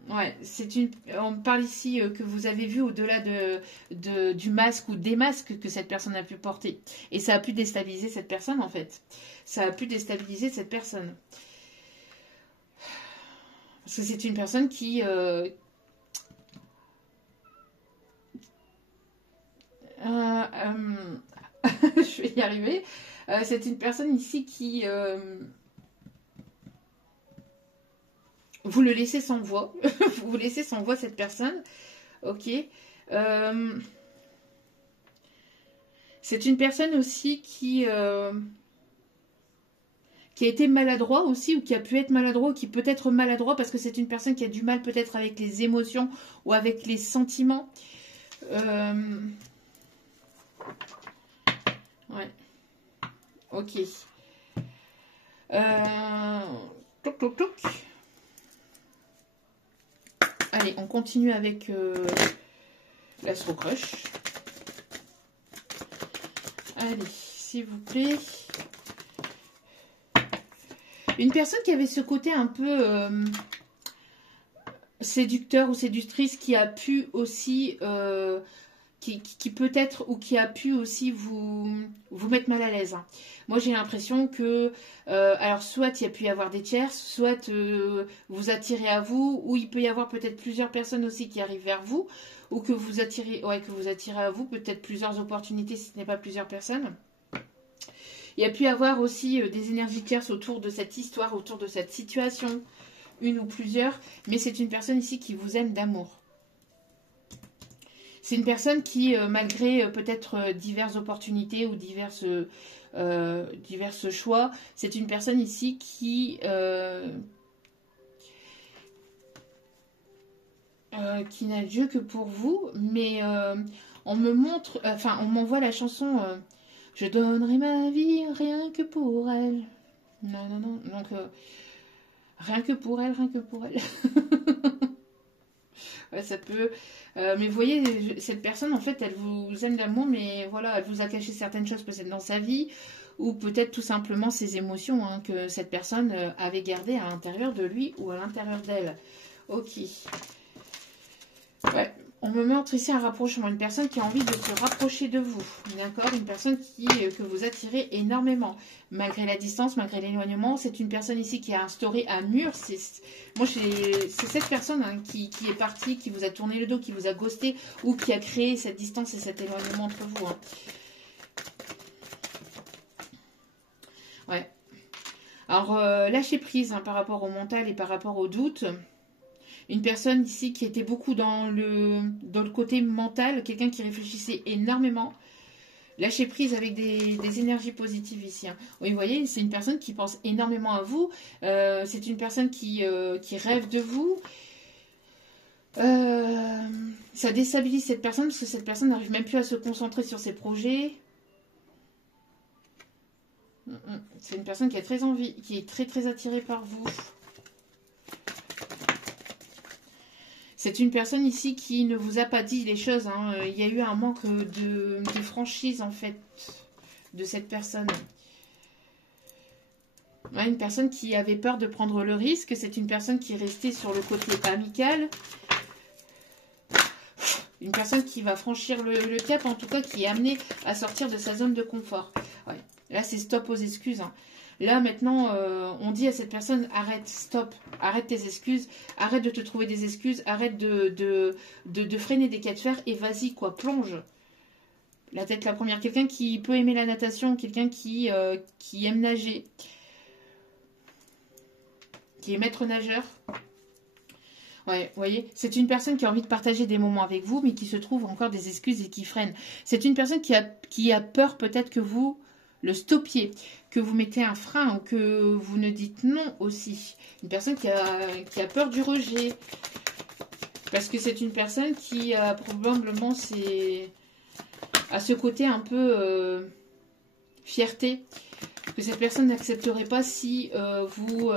Ouais, on parle ici que vous avez vu au-delà du masque ou des masques que cette personne a pu porter. Et ça a pu déstabiliser cette personne, en fait. Ça a pu déstabiliser cette personne. Parce que c'est une personne qui... je vais y arriver. C'est une personne ici qui... vous le laissez sans voix. Vous laissez sans voix cette personne. Ok. C'est une personne aussi qui a été maladroit aussi, ou qui a pu être maladroit, ou qui peut être maladroit, parce que c'est une personne qui a du mal peut-être avec les émotions ou avec les sentiments. Ouais. Ok. Toc, toc, toc. Allez, on continue avec l'Astro Crush. Allez, s'il vous plaît. Une personne qui avait ce côté un peu séducteur ou séductrice qui a pu aussi, qui peut-être ou qui a pu aussi vous mettre mal à l'aise. Hein. Moi, j'ai l'impression que, alors soit il y a pu y avoir des tiers, soit vous attirez à vous, ou il peut y avoir peut-être plusieurs personnes aussi qui arrivent vers vous, ou que vous attirez, que vous attirez à vous, peut-être plusieurs opportunités si ce n'est pas plusieurs personnes. Il y a pu y avoir aussi des énergies tierces autour de cette histoire, autour de cette situation, une ou plusieurs, mais c'est une personne ici qui vous aime d'amour. C'est une personne qui, malgré peut-être diverses opportunités ou diverses choix, c'est une personne ici qui n'a Dieu que pour vous, mais on me montre, on m'envoie la chanson je donnerai ma vie rien que pour elle. Non, non, non, donc rien que pour elle, rien que pour elle. Ouais, ça peut. Mais vous voyez, cette personne, en fait, elle vous aime d'amour, mais voilà, elle vous a caché certaines choses peut-être dans sa vie, ou peut-être tout simplement ses émotions hein, que cette personne avait gardées à l'intérieur de lui ou à l'intérieur d'elle. Ok. Ouais. On me montre ici un rapprochement, une personne qui a envie de se rapprocher de vous, d'accord? Une personne que vous attirez énormément, malgré la distance, malgré l'éloignement. C'est une personne ici qui a instauré un mur. C'est cette personne hein, qui est partie, qui vous a tourné le dos, qui vous a ghosté, ou qui a créé cette distance et cet éloignement entre vous. Hein. Ouais. Alors, lâchez prise hein, par rapport au mental et par rapport au doute. Une personne ici qui était beaucoup dans le côté mental, quelqu'un qui réfléchissait énormément. Lâcher prise avec des énergies positives ici. Hein. Oui, vous voyez, c'est une personne qui pense énormément à vous. C'est une personne qui rêve de vous. Ça déstabilise cette personne parce que cette personne n'arrive même plus à se concentrer sur ses projets. C'est une personne qui a très envie, qui est très très attirée par vous. C'est une personne ici qui ne vous a pas dit les choses. Hein. Il y a eu un manque de franchise, en fait, de cette personne. Ouais, une personne qui avait peur de prendre le risque. C'est une personne qui est restée sur le côté amical. Une personne qui va franchir le cap, en tout cas, qui est amenée à sortir de sa zone de confort. Ouais. Là, c'est stop aux excuses. Hein. Là, maintenant, on dit à cette personne, arrête, stop, arrête tes excuses, arrête de te trouver des excuses, arrête de freiner des cas de fer et vas-y, quoi, plonge. La tête la première, quelqu'un qui peut aimer la natation, quelqu'un qui aime nager, qui est maître nageur. Ouais, vous voyez, c'est une personne qui a envie de partager des moments avec vous, mais qui se trouve encore des excuses et qui freine. C'est une personne qui a peur peut-être que vous le stoppiez, que vous mettez un frein ou que vous ne dites non aussi. Une personne qui a peur du rejet. Parce que c'est une personne qui a probablement à ce côté un peu fierté. Que cette personne n'accepterait pas si vous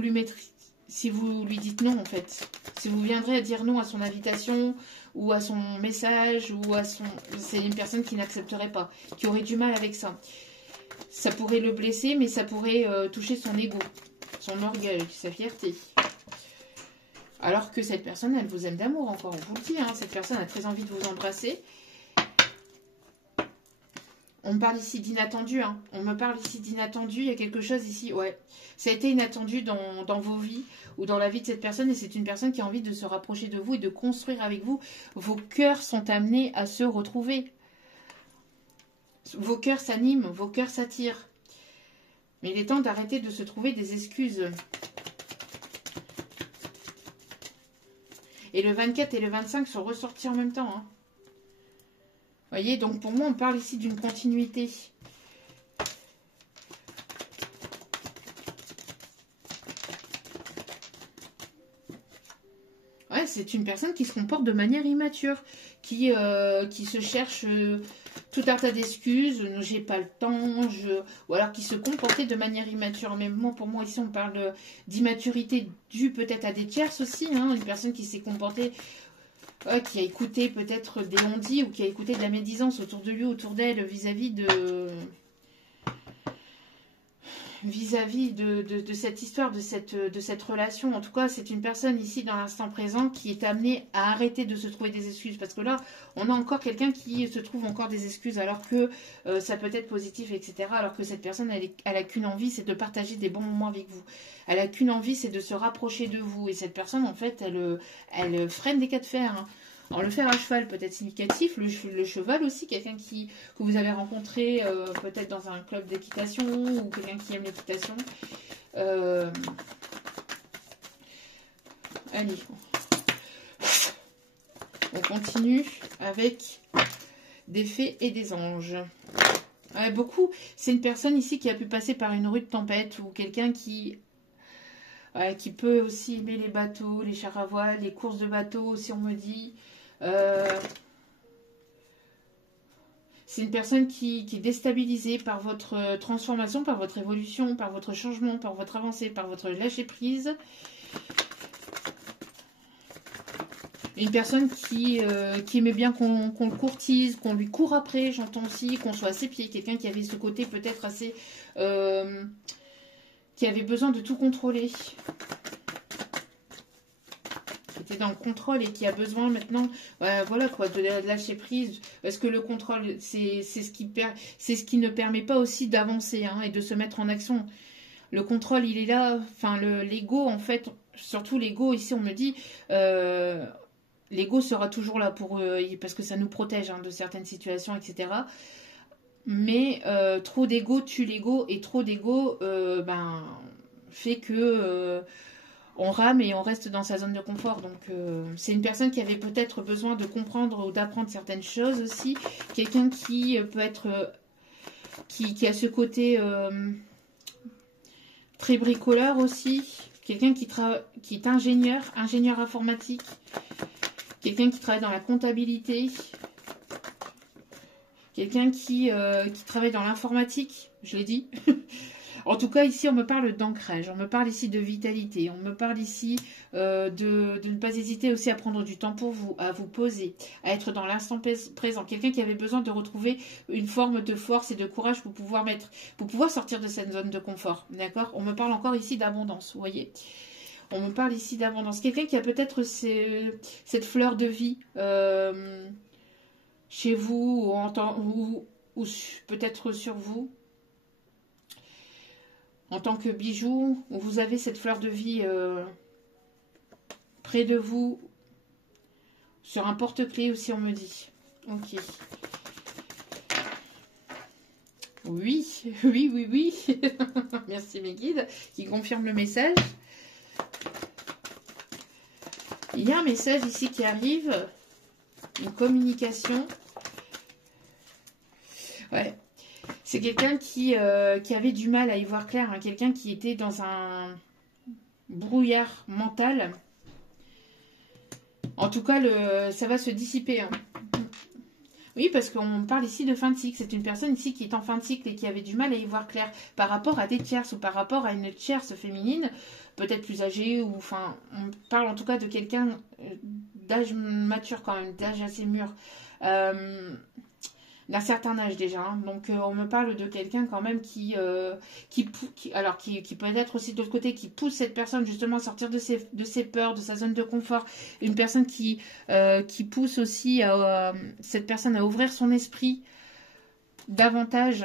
lui dites non en fait. Si vous viendrez à dire non à son invitation ou à son message ou à son... C'est une personne qui n'accepterait pas, qui aurait du mal avec ça. Ça pourrait le blesser, mais ça pourrait toucher son ego, son orgueil, sa fierté. Alors que cette personne, elle vous aime d'amour encore, on vous le dit. Hein, cette personne a très envie de vous embrasser. On me parle ici d'inattendu. Hein. On me parle ici d'inattendu. Il y a quelque chose ici. Ouais. Ça a été inattendu dans vos vies ou dans la vie de cette personne. Et c'est une personne qui a envie de se rapprocher de vous et de construire avec vous. Vos cœurs sont amenés à se retrouver. Vos cœurs s'animent. Vos cœurs s'attirent. Mais il est temps d'arrêter de se trouver des excuses. Et le 24 et le 25 sont ressortis en même temps. Hein. Vous voyez, donc pour moi, on parle ici d'une continuité. Ouais, c'est une personne qui se comporte de manière immature, qui se cherche tout un tas d'excuses, j'ai pas le temps, ou alors qui se comportait de manière immature. Mais pour moi, ici, on parle d'immaturité due peut-être à des tierces aussi, hein, une personne qui s'est comportée Ouais, qui a écouté peut-être des on-dit ou qui a écouté de la médisance autour de lui, autour d'elle, vis-à-vis de cette histoire, de cette relation. En tout cas, c'est une personne ici dans l'instant présent qui est amenée à arrêter de se trouver des excuses. Parce que là, on a encore quelqu'un qui se trouve encore des excuses alors que ça peut être positif, etc. Alors que cette personne, elle a qu'une envie, c'est de partager des bons moments avec vous. Elle a qu'une envie, c'est de se rapprocher de vous. Et cette personne, en fait, elle freine des cas de fer, hein. Alors, le fer à cheval peut être significatif, le cheval aussi, quelqu'un que vous avez rencontré peut-être dans un club d'équitation ou quelqu'un qui aime l'équitation. Allez, on continue avec des fées et des anges. Beaucoup, c'est une personne ici qui a pu passer par une rude tempête ou quelqu'un qui peut aussi aimer les bateaux, les chars à voile, les courses de bateaux, si on me dit. C'est une personne qui est déstabilisée par votre transformation, par votre évolution, par votre changement, par votre avancée, par votre lâcher-prise. Une personne qui aimait bien qu'on le courtise, qu'on lui court après, j'entends aussi, qu'on soit à ses pieds. Quelqu'un qui avait ce côté peut-être assez... qui avait besoin de tout contrôler. Qui était dans le contrôle et qui a besoin maintenant, voilà quoi, de lâcher prise. Parce que le contrôle, c'est ce qui ne permet pas aussi d'avancer, hein, et de se mettre en action. Le contrôle, il est là, enfin l'ego en fait, surtout l'ego, ici on me dit... l'ego sera toujours là pour parce que ça nous protège, hein, de certaines situations, etc. Mais trop d'ego tue l'ego et trop d'ego fait que on rame et on reste dans sa zone de confort. Donc c'est une personne qui avait peut-être besoin de comprendre ou d'apprendre certaines choses aussi. Quelqu'un qui peut être qui a ce côté très bricoleur aussi. Quelqu'un qui est ingénieur informatique. Quelqu'un qui travaille dans la comptabilité. Quelqu'un qui travaille dans l'informatique, je l'ai dit. En tout cas, ici, on me parle d'ancrage. On me parle ici de vitalité. On me parle ici de ne pas hésiter aussi à prendre du temps pour vous, à vous poser, à être dans l'instant présent. Quelqu'un qui avait besoin de retrouver une forme de force et de courage pour pouvoir sortir de cette zone de confort. D'accord? On me parle encore ici d'abondance, vous voyez? On me parle ici d'abondance. Quelqu'un qui a peut-être cette fleur de vie chez vous ou peut-être sur vous en tant que bijou, où vous avez cette fleur de vie près de vous sur un porte-clés aussi, on me dit. Ok. Oui, oui, oui, oui. Merci mes guides qui confirment le message. Il y a un message ici qui arrive, une communication. Ouais, c'est quelqu'un qui avait du mal à y voir clair, hein, quelqu'un qui était dans un brouillard mental. En tout cas, ça va se dissiper, hein. Oui, parce qu'on parle ici de fin de cycle. C'est une personne ici qui est en fin de cycle et qui avait du mal à y voir clair par rapport à des tierces ou par rapport à une tierce féminine, peut-être plus âgée, ou enfin, on parle en tout cas de quelqu'un d'âge mature quand même, d'âge assez mûr, d'un certain âge déjà, hein. Donc on me parle de quelqu'un quand même qui peut être aussi de l'autre côté, qui pousse cette personne justement à sortir de ses peurs, de sa zone de confort. Une personne qui pousse aussi cette personne à ouvrir son esprit davantage,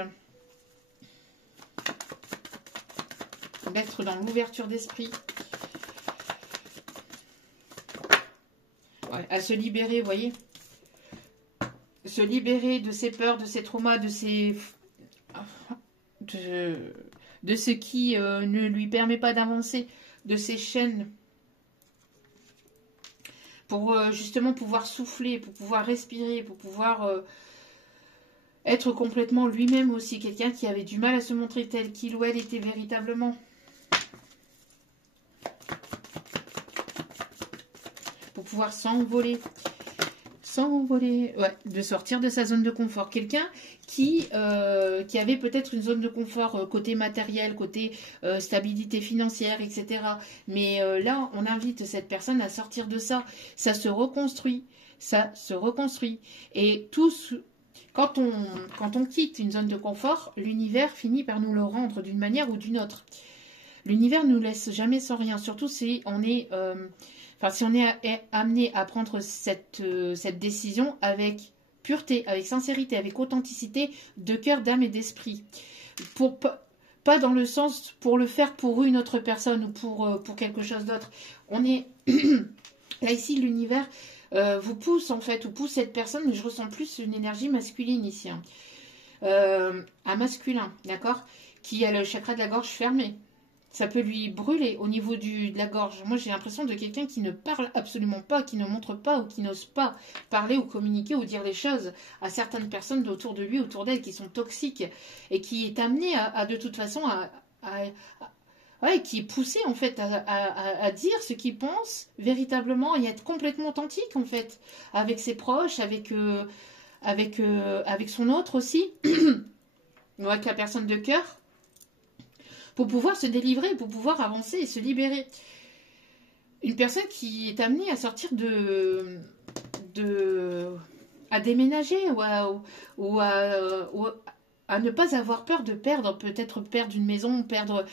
d'être dans l'ouverture d'esprit, ouais, à se libérer, vous voyez, se libérer de ses peurs, de ses traumas, de ce qui ne lui permet pas d'avancer, de ses chaînes, pour justement pouvoir souffler, pour pouvoir respirer, pour pouvoir être complètement lui-même aussi. Quelqu'un qui avait du mal à se montrer tel qu'il ou elle était véritablement. Pour pouvoir s'envoler. Ouais, de sortir de sa zone de confort. Quelqu'un qui avait peut-être une zone de confort côté matériel, côté stabilité financière, etc. Mais là, on invite cette personne à sortir de ça. Ça se reconstruit. ça se reconstruit. Et quand on quitte une zone de confort, l'univers finit par nous le rendre d'une manière ou d'une autre. L'univers ne nous laisse jamais sans rien, surtout si on est, si on est amené à prendre cette décision avec pureté, avec sincérité, avec authenticité de cœur, d'âme et d'esprit. Pas dans le sens pour le faire pour une autre personne ou pour quelque chose d'autre. On est là ici, l'univers vous pousse en fait, ou pousse cette personne, mais je ressens plus une énergie masculine ici. Hein. Un masculin, d'accord, qui a le chakra de la gorge fermé. Ça peut lui brûler au niveau de la gorge. Moi, j'ai l'impression de quelqu'un qui ne parle absolument pas, qui ne montre pas ou qui n'ose pas parler ou communiquer ou dire les choses à certaines personnes autour de lui, autour d'elle, qui sont toxiques et qui est amené de toute façon qui est poussé en fait à dire ce qu'il pense véritablement et être complètement authentique en fait, avec ses proches, avec son autre aussi, avec la personne de cœur. Pour pouvoir se délivrer, pour pouvoir avancer et se libérer. Une personne qui est amenée à sortir à déménager ou à ne pas avoir peur de peut-être perdre une maison, perdre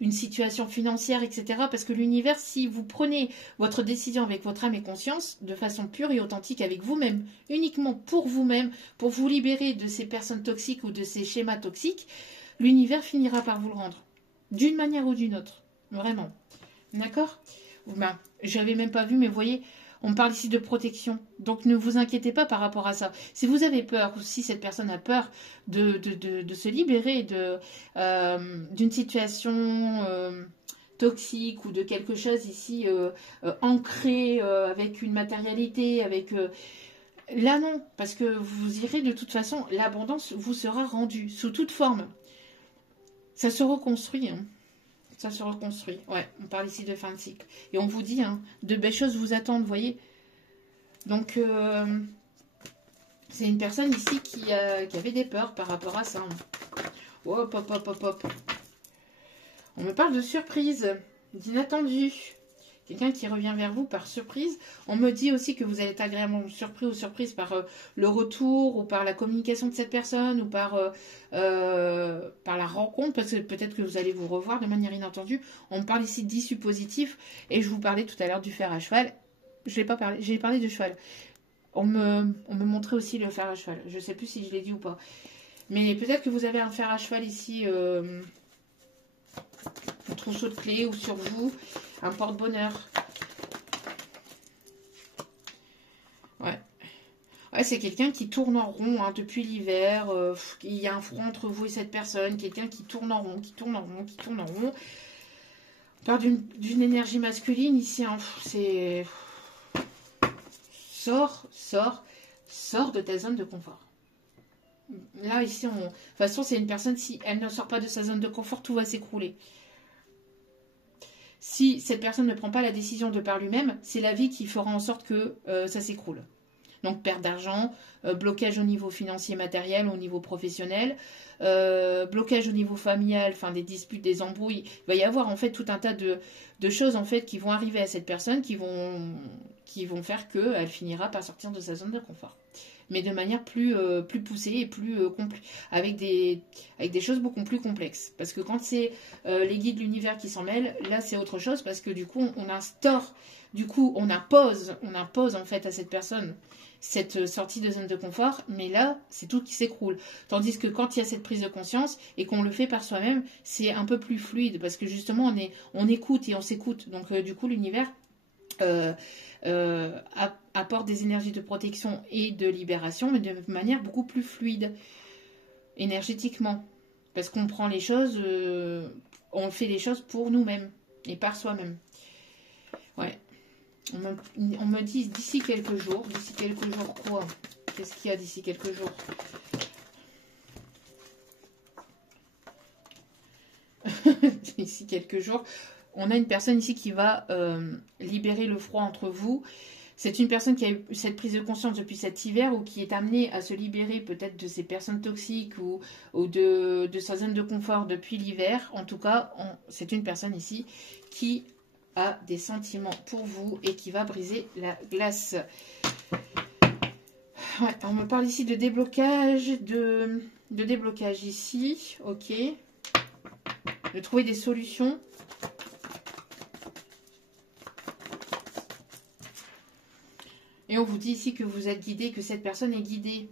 une situation financière, etc. Parce que l'univers, si vous prenez votre décision avec votre âme et conscience, de façon pure et authentique avec vous-même, uniquement pour vous-même, pour vous libérer de ces personnes toxiques ou de ces schémas toxiques, l'univers finira par vous le rendre. D'une manière ou d'une autre. Vraiment. D'accord ? J'avais même pas vu, mais vous voyez, on parle ici de protection. Donc ne vous inquiétez pas par rapport à ça. Si vous avez peur, ou si cette personne a peur de se libérer d'une situation toxique ou de quelque chose ici ancré avec une matérialité, avec... là non, parce que vous irez de toute façon, l'abondance vous sera rendue sous toute forme. Ça se reconstruit, hein. Ça se reconstruit. Ouais, on parle ici de fin de cycle. Et on vous dit, hein, de belles choses vous attendent, vous voyez. Donc, c'est une personne ici qui avait des peurs par rapport à ça. Hop, hop, hop, hop, hop. On me parle de surprise, d'inattendu. Quelqu'un qui revient vers vous par surprise. On me dit aussi que vous allez être agréablement surpris ou surprise par le retour ou par la communication de cette personne ou par la rencontre, parce que peut-être que vous allez vous revoir de manière inattendue. On me parle ici d'issue positive et je vous parlais tout à l'heure du fer à cheval. Je n'ai pas parlé, j'ai parlé du cheval. On me montrait aussi le fer à cheval. Je ne sais plus si je l'ai dit ou pas. Mais peut-être que vous avez un fer à cheval ici... un trousseau de clés ou sur vous, un porte-bonheur. Ouais. Ouais, c'est quelqu'un qui tourne en rond hein, depuis l'hiver. Il y a un front entre vous et cette personne. Quelqu'un qui tourne en rond, qui tourne en rond, qui tourne en rond. On parle d'une énergie masculine ici. Hein, c'est... Sors de ta zone de confort. Là, ici, de toute façon, c'est une personne, si elle ne sort pas de sa zone de confort, tout va s'écrouler. Si cette personne ne prend pas la décision de par lui-même, c'est la vie qui fera en sorte que ça s'écroule. Donc perte d'argent, blocage au niveau financier matériel, au niveau professionnel, blocage au niveau familial, enfin des disputes, des embrouilles. Il va y avoir en fait tout un tas de choses en fait qui vont arriver à cette personne qui vont faire qu'elle finira par sortir de sa zone de confort. Mais de manière plus poussée et avec des choses beaucoup plus complexes. Parce que quand c'est les guides de l'univers qui s'en mêlent, là c'est autre chose parce que du coup on instaure, on impose en fait à cette personne cette sortie de zone de confort, mais là c'est tout qui s'écroule. Tandis que quand il y a cette prise de conscience et qu'on le fait par soi-même, c'est un peu plus fluide parce que justement on écoute et on s'écoute. Donc du coup l'univers apporte des énergies de protection et de libération, mais de manière beaucoup plus fluide, énergétiquement. Parce qu'on prend les choses, on fait les choses pour nous-mêmes et par soi-même. Ouais. On me dit d'ici quelques jours quoi? Qu'est-ce qu'il y a d'ici quelques jours? D'ici quelques jours, on a une personne ici qui va libérer le froid entre vous. C'est une personne qui a eu cette prise de conscience depuis cet hiver ou qui est amenée à se libérer peut-être de ces personnes toxiques ou de sa zone de confort depuis l'hiver. En tout cas, c'est une personne ici qui a des sentiments pour vous et qui va briser la glace. Ouais, on me parle ici de déblocage, de déblocage ici, ok. De trouver des solutions. Et on vous dit ici que vous êtes guidé, que cette personne est guidée.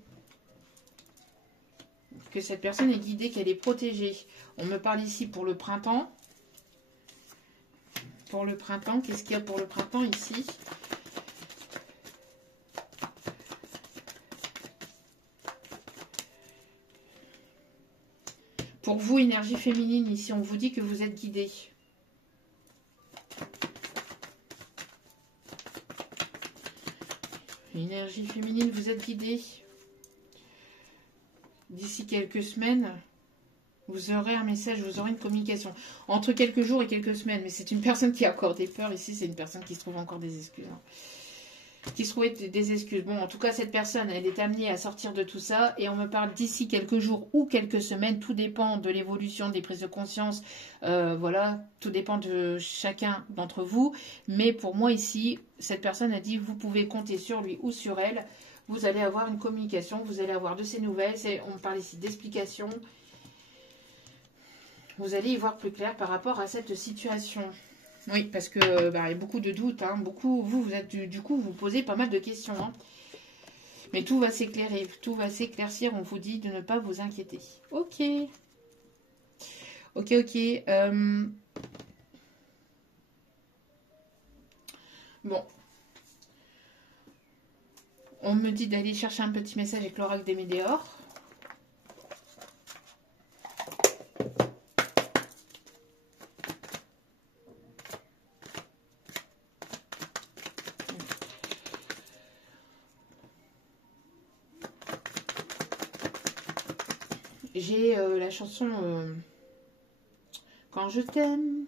Que cette personne est guidée, qu'elle est protégée. On me parle ici pour le printemps. Pour le printemps, qu'est-ce qu'il y a pour le printemps ici? Pour vous, énergie féminine, ici, on vous dit que vous êtes guidé. Énergie féminine, vous êtes guidé. D'ici quelques semaines, vous aurez un message, vous aurez une communication. Entre quelques jours et quelques semaines. Mais c'est une personne qui a encore des peurs. Ici, c'est une personne qui se trouve encore des excuses. Qui se trouvait des excuses. Bon, en tout cas, cette personne, elle est amenée à sortir de tout ça. Et on me parle d'ici quelques jours ou quelques semaines. Tout dépend de l'évolution des prises de conscience. Voilà, tout dépend de chacun d'entre vous. Mais pour moi, ici, cette personne a dit, vous pouvez compter sur lui ou sur elle. Vous allez avoir une communication, vous allez avoir de ces nouvelles. On me parle ici d'explications. Vous allez y voir plus clair par rapport à cette situation. Oui, parce que il y a beaucoup de doutes. Hein, beaucoup, vous êtes du coup, vous posez pas mal de questions. Hein. Mais tout va s'éclairer, tout va s'éclaircir. On vous dit de ne pas vous inquiéter. Ok. Ok, ok. Bon. On me dit d'aller chercher un petit message avec l'oracle des météores. J'ai la chanson Quand je t'aime,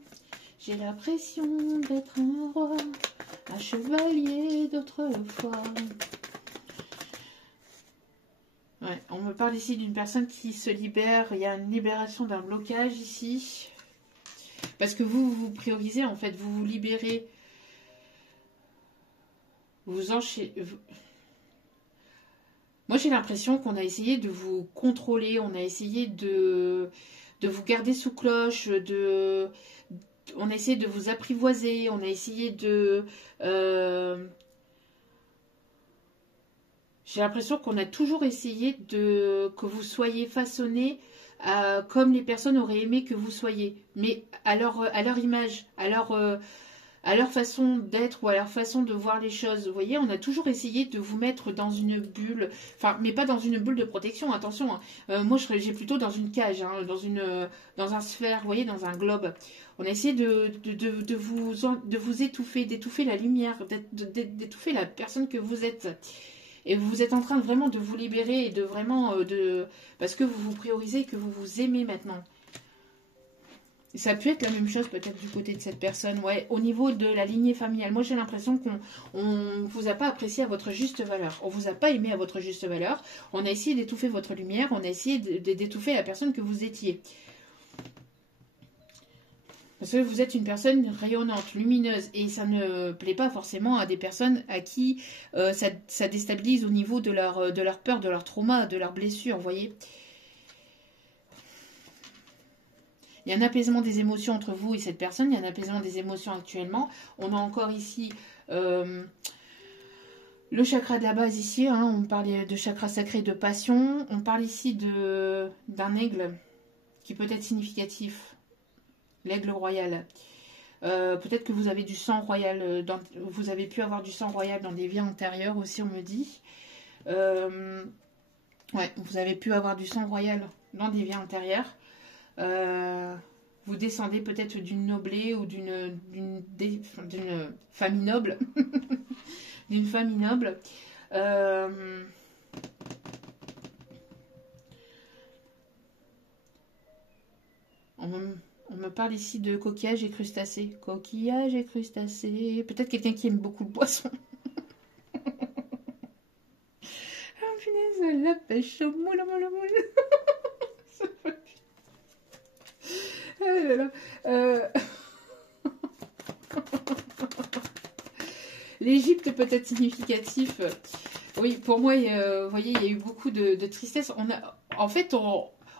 j'ai l'impression d'être un roi, un chevalier d'autrefois. Ouais, on me parle ici d'une personne qui se libère. Il y a une libération d'un blocage ici. Parce que vous vous priorisez, en fait, vous vous libérez. Vous enchaînez. Moi, j'ai l'impression qu'on a essayé de vous contrôler, on a essayé de vous garder sous cloche, on a essayé de vous apprivoiser, on a essayé de... J'ai l'impression qu'on a toujours essayé que vous soyez façonné comme les personnes auraient aimé que vous soyez, mais à leur image, à leur façon d'être ou à leur façon de voir les choses. Vous voyez, on a toujours essayé de vous mettre dans une bulle, enfin, mais pas dans une bulle de protection, attention. Hein. Moi, j'ai plutôt dans une cage, hein, dans un sphère, vous voyez, dans un globe. On a essayé de vous étouffer, d'étouffer la lumière, d'étouffer la personne que vous êtes. Et vous êtes en train vraiment de vous libérer et de vraiment... parce que vous vous priorisez et que vous vous aimez maintenant. Ça peut être la même chose peut-être du côté de cette personne. Ouais, au niveau de la lignée familiale, moi j'ai l'impression qu'on ne vous a pas apprécié à votre juste valeur. On ne vous a pas aimé à votre juste valeur. On a essayé d'étouffer votre lumière. On a essayé d'étouffer la personne que vous étiez. Parce que vous êtes une personne rayonnante, lumineuse. Et ça ne plaît pas forcément à des personnes à qui ça déstabilise au niveau de leur peur, de leur trauma, de leurs blessures, vous voyez. Il y a un apaisement des émotions entre vous et cette personne. Il y a un apaisement des émotions actuellement. On a encore ici le chakra de la base ici. Hein, on parle de chakra sacré de passion. On parle ici d'un aigle qui peut être significatif. L'aigle royal. Peut-être que vous avez du sang royal. Vous avez pu avoir du sang royal dans des vies antérieures aussi, on me dit. Ouais, vous avez pu avoir du sang royal dans des vies antérieures. Vous descendez peut-être d'une noblée ou d'une famille noble. D'une famille noble. On me parle ici de coquillages et crustacés. Coquillages et crustacés. Peut-être quelqu'un qui aime beaucoup le poisson. Ah, punaise, la pêche au moule, moule, moule. Ah là là. L'Égypte peut être significatif. Oui, pour moi, vous voyez, il y a eu beaucoup de tristesse. En fait,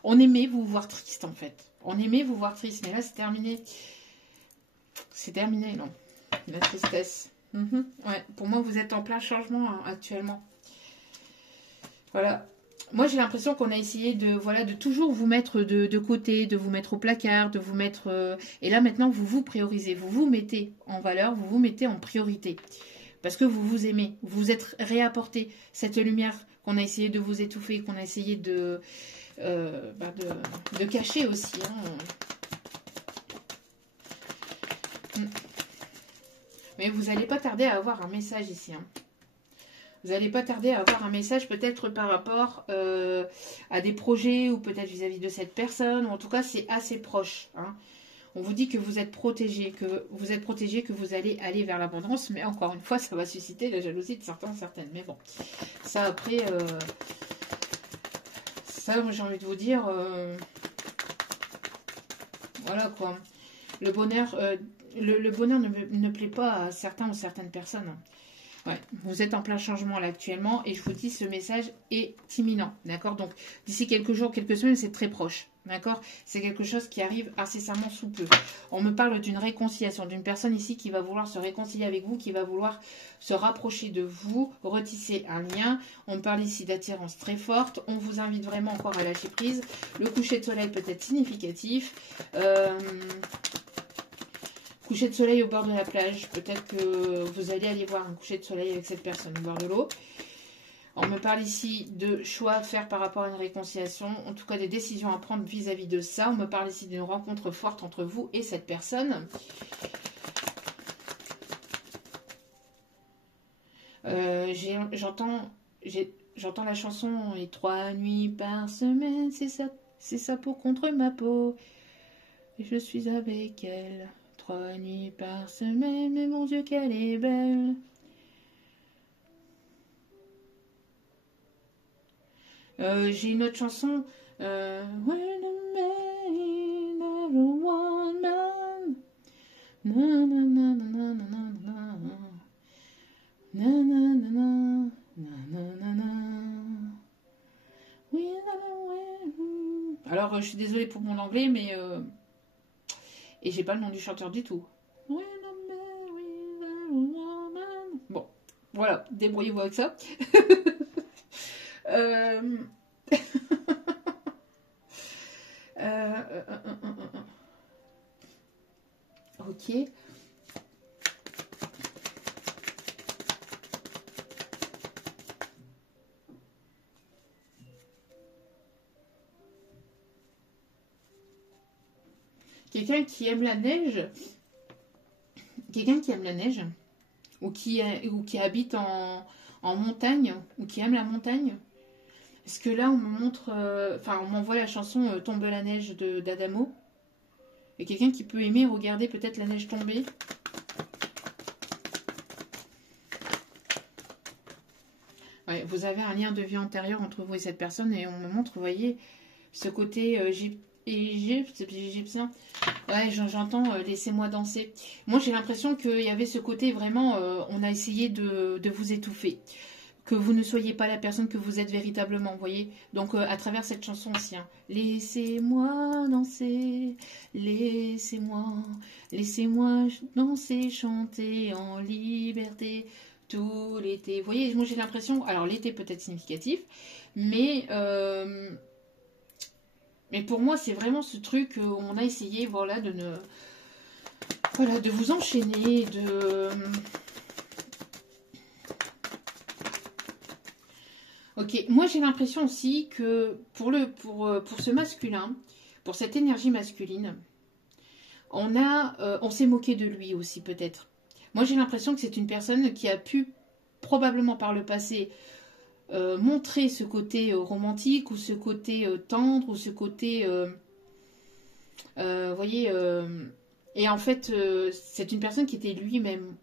on aimait vous voir triste, en fait. On aimait vous voir triste, mais là, c'est terminé. C'est terminé, non. La tristesse. Ouais, pour moi, vous êtes en plein changement hein, actuellement. Voilà. Moi, j'ai l'impression qu'on a essayé de toujours vous mettre de côté, de vous mettre au placard, de vous mettre... Et là, maintenant, vous vous priorisez. Vous vous mettez en valeur, vous vous mettez en priorité. Parce que vous vous aimez. Vous vous êtes réapporté cette lumière qu'on a essayé de vous étouffer, qu'on a essayé de cacher aussi. Hein. Mais vous n'allez pas tarder à avoir un message ici. Hein. Vous n'allez pas tarder à avoir un message peut-être par rapport à des projets ou peut-être vis-à-vis de cette personne. Ou en tout cas, c'est assez proche. Hein. On vous dit que vous êtes protégé, que vous allez aller vers l'abondance. Mais encore une fois, ça va susciter la jalousie de certains, certaines. Mais bon, ça après... ça, moi j'ai envie de vous dire... voilà quoi. Le bonheur, le bonheur ne plaît pas à certains ou certaines personnes. Ouais, vous êtes en plein changement là actuellement et je vous dis ce message est imminent, d'accord? Donc d'ici quelques jours, quelques semaines, c'est très proche, d'accord? C'est quelque chose qui arrive incessamment sous peu. On me parle d'une réconciliation, d'une personne ici qui va vouloir se réconcilier avec vous, qui va vouloir se rapprocher de vous, retisser un lien. On me parle ici d'attirance très forte. On vous invite vraiment encore à lâcher prise. Le coucher de soleil peut être significatif. Coucher de soleil au bord de la plage. Peut-être que vous allez aller voir un coucher de soleil avec cette personne au bord de l'eau. On me parle ici de choix à faire par rapport à une réconciliation. En tout cas, des décisions à prendre vis-à-vis de ça. On me parle ici d'une rencontre forte entre vous et cette personne. J'entends la chanson « Et 3 nuits par semaine, c'est sa peau contre ma peau. Et je suis avec elle. 3 nuits par semaine, mais mon Dieu, qu'elle est belle. » J'ai une autre chanson. When a man never one man. Na na na na na na na. Na na na na. Na na na. Alors, je suis désolée pour mon anglais, mais... Et j'ai pas le nom du chanteur du tout. Bon, voilà, débrouillez-vous avec ça. Ok. Quelqu'un qui aime la neige, ou qui habite en montagne, ou qui aime la montagne. Parce que là, on me montre, on m'envoie la chanson Tombe la neige d'Adamo. Et quelqu'un qui peut aimer regarder peut-être la neige tomber. Ouais, vous avez un lien de vie antérieur entre vous et cette personne et on me montre, vous voyez, ce côté égyptien. Ouais, j'entends laissez-moi danser. Moi, j'ai l'impression qu'il y avait ce côté vraiment, on a essayé de vous étouffer. Que vous ne soyez pas la personne que vous êtes véritablement, vous voyez. Donc, à travers cette chanson aussi, hein. Laissez-moi danser, laissez-moi danser, chanter en liberté tout l'été. Vous voyez, moi j'ai l'impression, alors l'été peut être significatif, mais pour moi c'est vraiment ce truc où on a essayé, voilà, de vous enchaîner, Ok, moi j'ai l'impression aussi que pour ce masculin, pour cette énergie masculine, on s'est moqué de lui aussi peut-être. Moi j'ai l'impression que c'est une personne qui a pu probablement par le passé montrer ce côté romantique ou ce côté tendre ou ce côté, vous voyez, et en fait c'est une personne qui était lui-même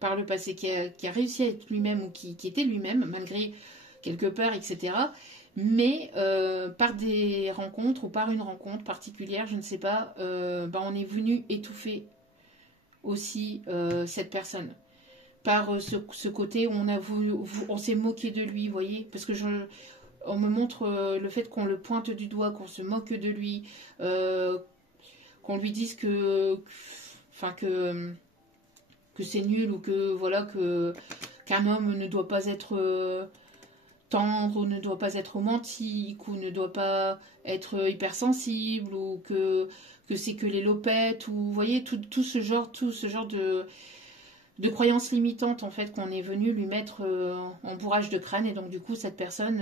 par le passé, qui a réussi à être lui-même ou qui était lui-même malgré quelque part, etc. Mais par des rencontres ou par une rencontre particulière, je ne sais pas, on est venu étouffer aussi cette personne. par ce côté où on s'est moqué de lui, vous voyez, parce que on me montre le fait qu'on le pointe du doigt, qu'on se moque de lui, qu'on lui dise que c'est nul ou que voilà qu'un homme ne doit pas être tendre ou ne doit pas être romantique ou ne doit pas être hypersensible ou que c'est que les lopettes ou vous voyez tout ce genre de croyances limitantes en fait qu'on est venu lui mettre en bourrage de crâne et donc du coup cette personne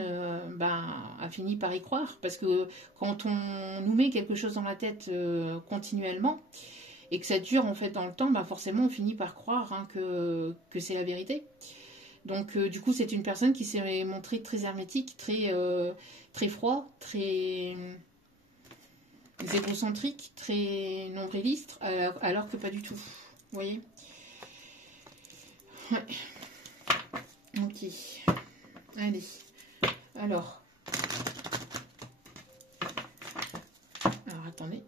a fini par y croire parce que quand on nous met quelque chose dans la tête continuellement et que ça dure en fait dans le temps, forcément on finit par croire hein, que c'est la vérité. Donc du coup c'est une personne qui s'est montrée très hermétique, très froid, très égocentrique, très nombriliste, alors que pas du tout. Vous voyez ? Ouais. Ok. Allez. Alors, attendez.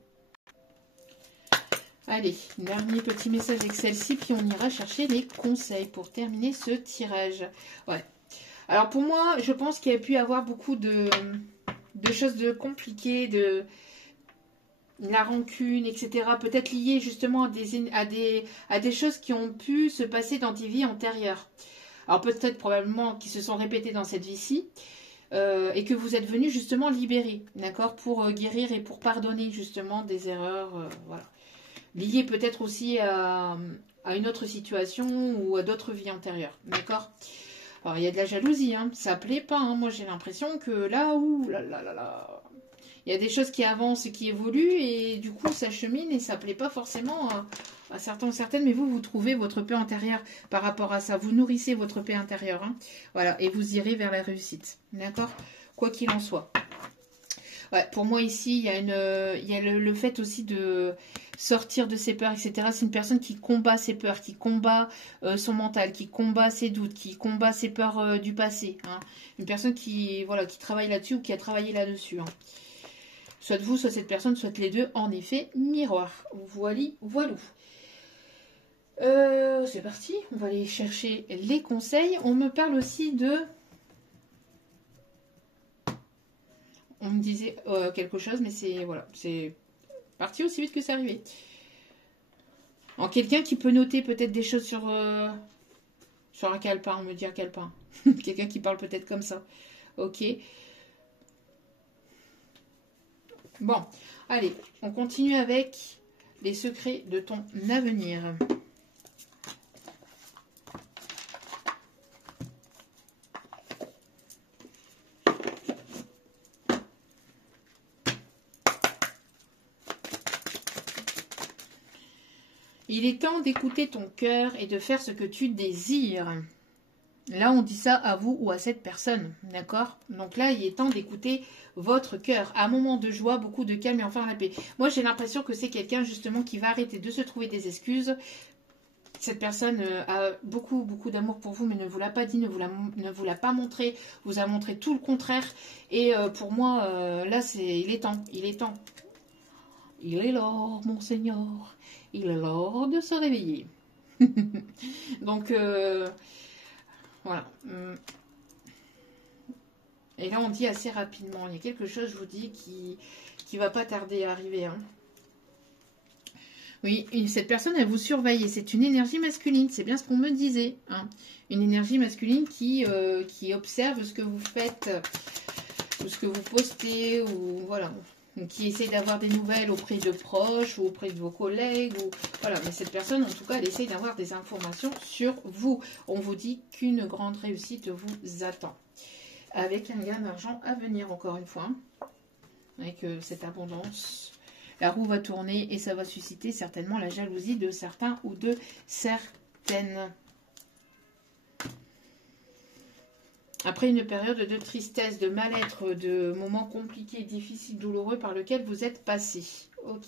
Allez, dernier petit message avec celle-ci, puis on ira chercher les conseils pour terminer ce tirage. Ouais. Alors pour moi, je pense qu'il y a pu y avoir beaucoup de choses compliquées, de la rancune, etc. Peut-être liées justement à des choses qui ont pu se passer dans des vies antérieures. Alors peut-être probablement qui se sont répétées dans cette vie-ci. Et que vous êtes venu justement libérer, d'accord, pour guérir et pour pardonner justement des erreurs, voilà. Liées peut-être aussi à une autre situation ou à d'autres vies antérieures, d'accord. Alors il y a de la jalousie, hein, ça plaît pas, hein. Moi j'ai l'impression que là, il y a des choses qui avancent et qui évoluent et du coup ça chemine et ça plaît pas forcément à certains ou certaines, mais vous trouvez votre paix intérieure par rapport à ça, vous nourrissez votre paix intérieure, hein. Voilà, et vous irez vers la réussite, d'accord, quoi qu'il en soit. Ouais, pour moi ici, il y a le fait aussi de sortir de ses peurs, etc. C'est une personne qui combat ses peurs, qui combat son mental, qui combat ses doutes, qui combat ses peurs du passé, hein. Une personne qui travaille là-dessus ou qui a travaillé là-dessus, hein. Soit vous, soit cette personne, soit les deux, en effet, miroir. Voilou. C'est parti, on va aller chercher les conseils. On me parle aussi de... On me disait quelque chose, mais c'est parti aussi vite que c'est arrivé. En quelqu'un qui peut noter peut-être des choses sur un calepin, on me dit un calepin. Quelqu'un qui parle peut-être comme ça. Ok. Bon, allez, on continue avec les secrets de ton avenir. Il est temps d'écouter ton cœur et de faire ce que tu désires. Là, on dit ça à vous ou à cette personne, d'accord? Donc là, il est temps d'écouter votre cœur. À un moment de joie, beaucoup de calme et enfin la paix. Moi, j'ai l'impression que c'est quelqu'un justement qui va arrêter de se trouver des excuses. Cette personne a beaucoup d'amour pour vous, mais ne vous l'a pas dit, ne vous l'a pas montré, vous a montré tout le contraire. Et pour moi, là, il est temps. Il est l'heure, mon Seigneur. Il est l'heure de se réveiller. Donc, voilà. Et là, on dit assez rapidement. Il y a quelque chose, je vous dis, qui va pas tarder à arriver, hein. Oui, cette personne, elle vous surveille. C'est une énergie masculine. C'est bien ce qu'on me disait, hein. Une énergie masculine qui observe ce que vous faites, ou ce que vous postez, ou voilà. Qui essaye d'avoir des nouvelles auprès de proches ou auprès de vos collègues. Voilà. Mais cette personne, en tout cas, elle essaye d'avoir des informations sur vous. On vous dit qu'une grande réussite vous attend. Avec un gain d'argent à venir, encore une fois. Avec cette abondance. La roue va tourner et ça va susciter certainement la jalousie de certains ou de certaines. Après une période de tristesse, de mal-être, de moments compliqués, difficiles, douloureux par lesquels vous êtes passé. Ok.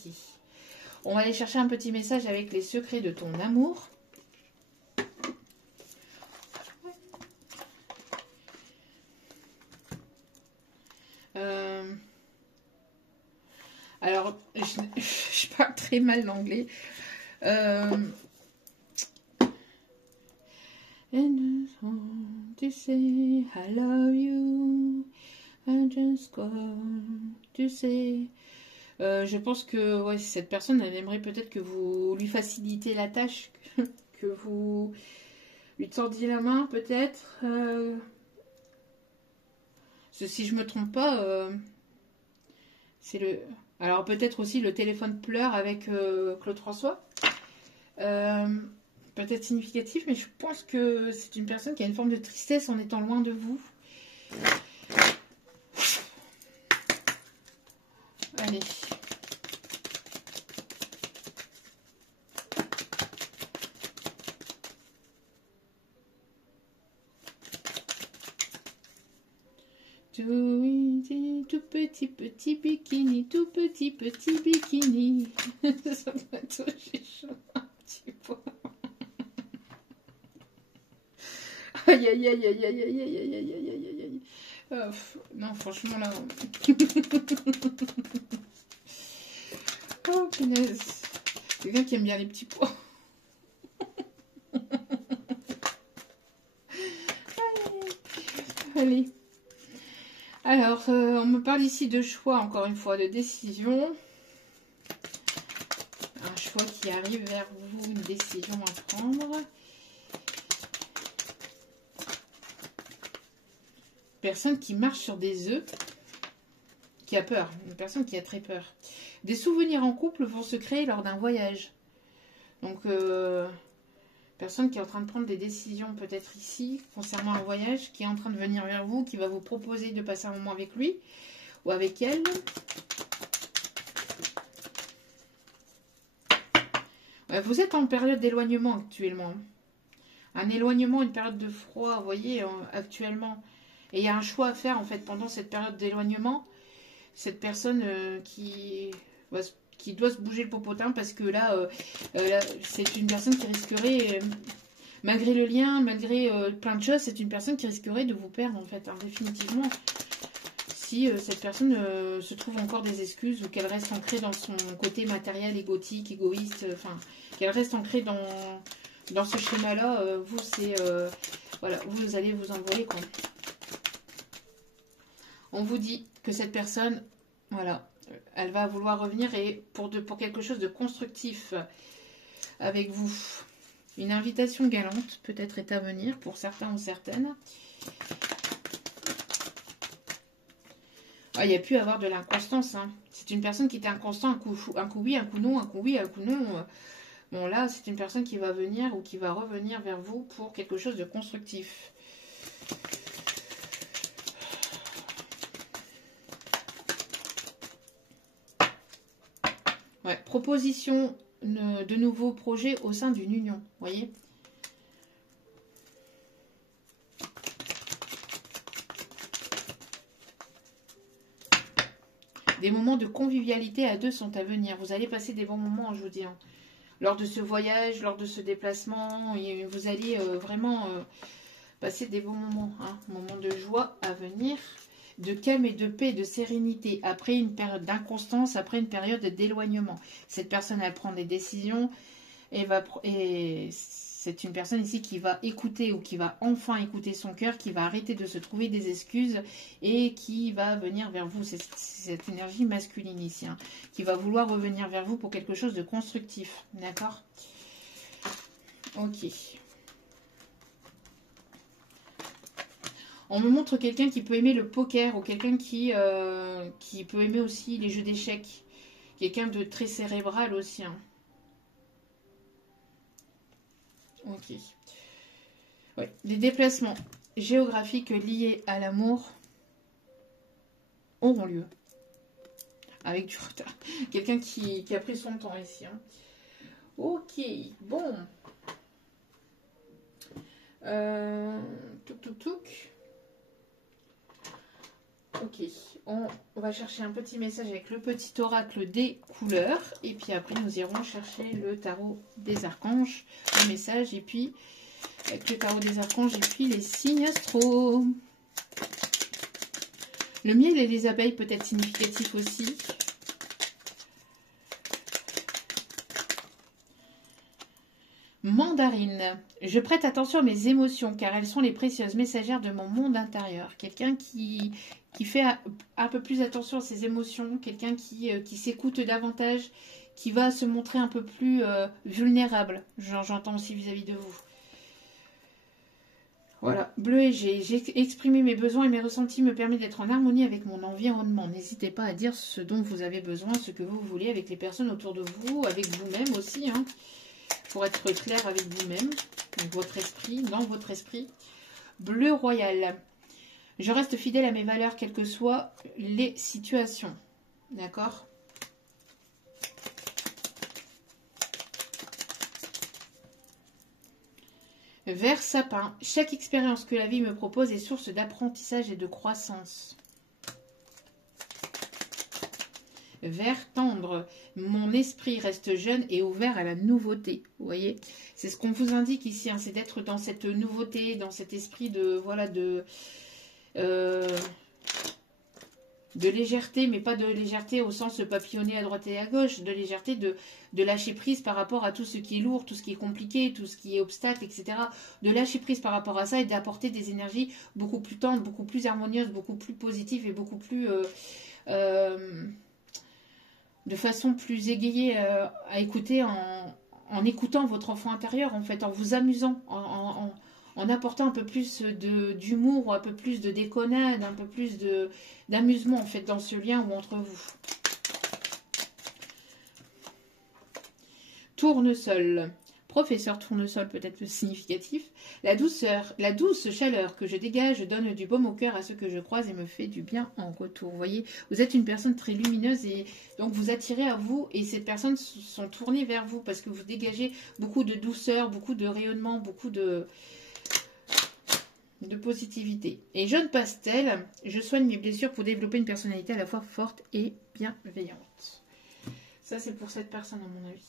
On va aller chercher un petit message avec les secrets de ton amour. Alors, je parle très mal l'anglais. And I want to say I love you. I just call to say. Je pense que ouais, cette personne, elle aimerait peut-être que vous lui facilitez la tâche, que vous lui tendiez la main, peut-être. Si je me trompe pas, c'est le. Alors peut-être aussi le téléphone pleure avec Claude François. Peut-être significatif, mais je pense que c'est une personne qui a une forme de tristesse en étant loin de vous. Allez. Tout petit bikini, tout petit bikini. Ça va toucher chaud un petit peu. Aïe aïe aïe aïe aïe aïe aïe aïe aïe aïe aïe aïe. Non, franchement là. Oh punaise. Quelqu'un qui aime bien les petits pois. Allez. Alors, on me parle ici de choix, encore une fois, de décision. Un choix qui arrive vers vous, une décision à prendre. Personne qui marche sur des œufs, qui a peur, une personne qui a très peur. Des souvenirs en couple vont se créer lors d'un voyage. Donc, personne qui est en train de prendre des décisions peut-être ici, concernant un voyage, qui est en train de venir vers vous, qui va vous proposer de passer un moment avec lui ou avec elle. Ouais, vous êtes en période d'éloignement actuellement. Un éloignement, une période de froid, vous voyez, actuellement. Et il y a un choix à faire, en fait, pendant cette période d'éloignement. Cette personne qui doit se bouger le popotin, parce que là, c'est une personne qui risquerait, malgré le lien, malgré plein de choses, c'est une personne qui risquerait de vous perdre, en fait, hein, définitivement. Si cette personne se trouve encore des excuses ou qu'elle reste ancrée dans son côté matériel, égotique, égoïste, enfin, qu'elle reste ancrée dans ce schéma-là, vous, c'est... voilà, vous allez vous envoler, quoi. On vous dit que cette personne, voilà, elle va vouloir revenir et pour quelque chose de constructif avec vous. Une invitation galante peut-être est à venir pour certains ou certaines. Ah, il y a pu avoir de l'inconstance. Hein. C'est une personne qui était inconstant, un coup oui, un coup non, un coup oui, un coup non. Bon là, c'est une personne qui va venir ou qui va revenir vers vous pour quelque chose de constructif. Ouais, proposition de nouveaux projets au sein d'une union, voyez. Des moments de convivialité à deux sont à venir. Vous allez passer des bons moments, je vous dis. Hein. Lors de ce voyage, lors de ce déplacement, vous allez vraiment passer des bons moments. Hein. Moments de joie à venir. De calme et de paix, de sérénité, après une période d'inconstance, après une période d'éloignement. Cette personne, elle prend des décisions et c'est une personne ici qui va écouter ou qui va enfin écouter son cœur, qui va arrêter de se trouver des excuses et qui va venir vers vous. C'est cette énergie masculine ici, hein, qui va vouloir revenir vers vous pour quelque chose de constructif. D'accord ? Ok. On me montre quelqu'un qui peut aimer le poker ou quelqu'un qui peut aimer aussi les jeux d'échecs. Quelqu'un de très cérébral aussi. Hein. Ok. Ouais. Les déplacements géographiques liés à l'amour auront lieu. Avec du retard. Quelqu'un qui a pris son temps ici. Hein. Ok. Bon. Touc. Ok, on va chercher un petit message avec le petit oracle des couleurs. Et puis après, nous irons chercher le tarot des archanges, le message. Et puis, avec le tarot des archanges et puis les signes astro. Le miel et les abeilles peut être significatif aussi. Mandarine. Je prête attention à mes émotions car elles sont les précieuses messagères de mon monde intérieur. Quelqu'un qui fait un peu plus attention à ses émotions, quelqu'un qui s'écoute davantage, qui va se montrer un peu plus vulnérable. J'entends aussi vis-à-vis de vous. Voilà, bleu et j'ai exprimé mes besoins et mes ressentis me permet d'être en harmonie avec mon environnement. N'hésitez pas à dire ce dont vous avez besoin, ce que vous voulez avec les personnes autour de vous, avec vous-même aussi, hein, pour être clair avec vous-même, donc votre esprit, dans votre esprit. Bleu royal. Je reste fidèle à mes valeurs, quelles que soient les situations. D'accord ? Vert sapin. Chaque expérience que la vie me propose est source d'apprentissage et de croissance. Vert tendre. Mon esprit reste jeune et ouvert à la nouveauté. Vous voyez, c'est ce qu'on vous indique ici, hein, c'est d'être dans cette nouveauté, dans cet esprit de voilà de légèreté, mais pas de légèreté au sens papillonner à droite et à gauche, de légèreté de lâcher prise par rapport à tout ce qui est lourd, tout ce qui est compliqué, tout ce qui est obstacle, etc. De lâcher prise par rapport à ça et d'apporter des énergies beaucoup plus tendres, beaucoup plus harmonieuses, beaucoup plus positives et beaucoup plus de façon plus égayée à écouter en écoutant votre enfant intérieur, en fait, en vous amusant, en apportant un peu plus d'humour, un peu plus de déconnade, un peu plus d'amusement, en fait, dans ce lien ou entre vous. Tournesol. Professeur tournesol, peut-être significatif. La douce chaleur que je dégage donne du baume au cœur à ceux que je croise et me fait du bien en retour. Vous voyez, vous êtes une personne très lumineuse et donc vous attirez à vous et ces personnes sont tournées vers vous parce que vous dégagez beaucoup de douceur, beaucoup de rayonnement, beaucoup de positivité. Et jaune pastel, je soigne mes blessures pour développer une personnalité à la fois forte et bienveillante. Ça, c'est pour cette personne, à mon avis.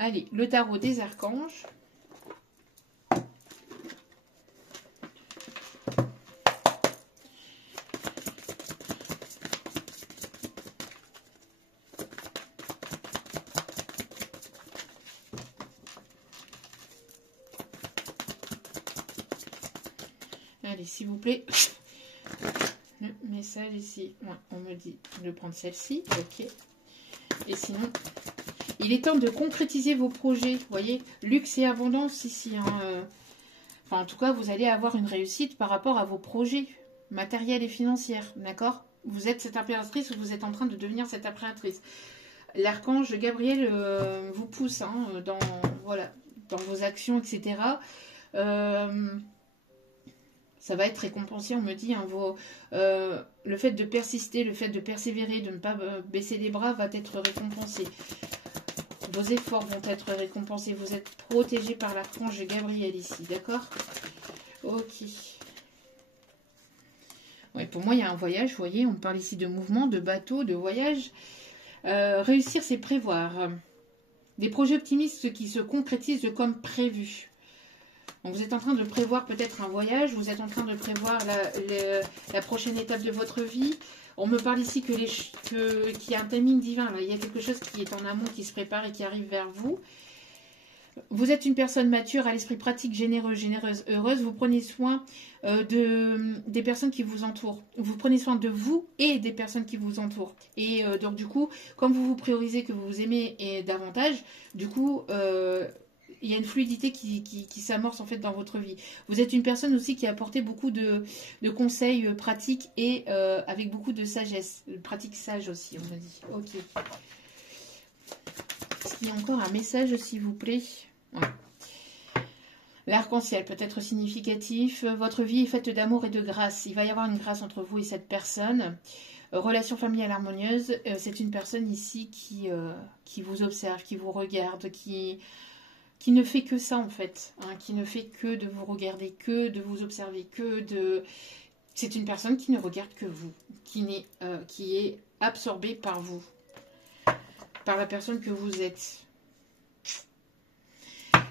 Allez, le tarot des archanges. Allez, s'il vous plaît, le message ici. Ouais, on me dit de prendre celle-ci. Ok. Et sinon, il est temps de concrétiser vos projets. Vous voyez, luxe et abondance ici. Hein, Enfin, en tout cas, vous allez avoir une réussite par rapport à vos projets matériels et financiers. D'accord ? Vous êtes cette impératrice ou vous êtes en train de devenir cette impératrice. L'archange Gabriel vous pousse dans vos actions, etc. Ça va être récompensé, on me dit. Le fait de persister, le fait de persévérer, de ne pas baisser les bras va être récompensé. Vos efforts vont être récompensés. Vous êtes protégé par l'archange Gabriel ici, d'accord? Ok. Ouais, pour moi, il y a un voyage, vous voyez, on parle ici de mouvement, de bateau, de voyage. Réussir, c'est prévoir. Des projets optimistes qui se concrétisent comme prévu. Donc vous êtes en train de prévoir peut-être un voyage, vous êtes en train de prévoir la prochaine étape de votre vie. On me parle ici qu'il y a un timing divin, là. Il y a quelque chose qui est en amont, qui se prépare et qui arrive vers vous. Vous êtes une personne mature, à l'esprit pratique, généreuse, heureuse. Vous prenez soin des personnes qui vous entourent. Vous prenez soin de vous et des personnes qui vous entourent. Et donc du coup, comme vous vous priorisez, que vous vous aimez et davantage, du coup... il y a une fluidité qui s'amorce en fait dans votre vie. Vous êtes une personne aussi qui a apporté beaucoup de conseils pratiques et avec beaucoup de sagesse. Pratique sage aussi, on me dit. Ok. Est-ce qu'il y a encore un message, s'il vous plaît? Ouais. L'arc-en-ciel peut être significatif. Votre vie est faite d'amour et de grâce. Il va y avoir une grâce entre vous et cette personne. Relation familiale harmonieuse. C'est une personne ici qui vous observe, qui vous regarde, qui ne fait que ça en fait, hein, qui ne fait que de vous regarder, que de vous observer, c'est une personne qui ne regarde que vous, qui est absorbée par vous, par la personne que vous êtes.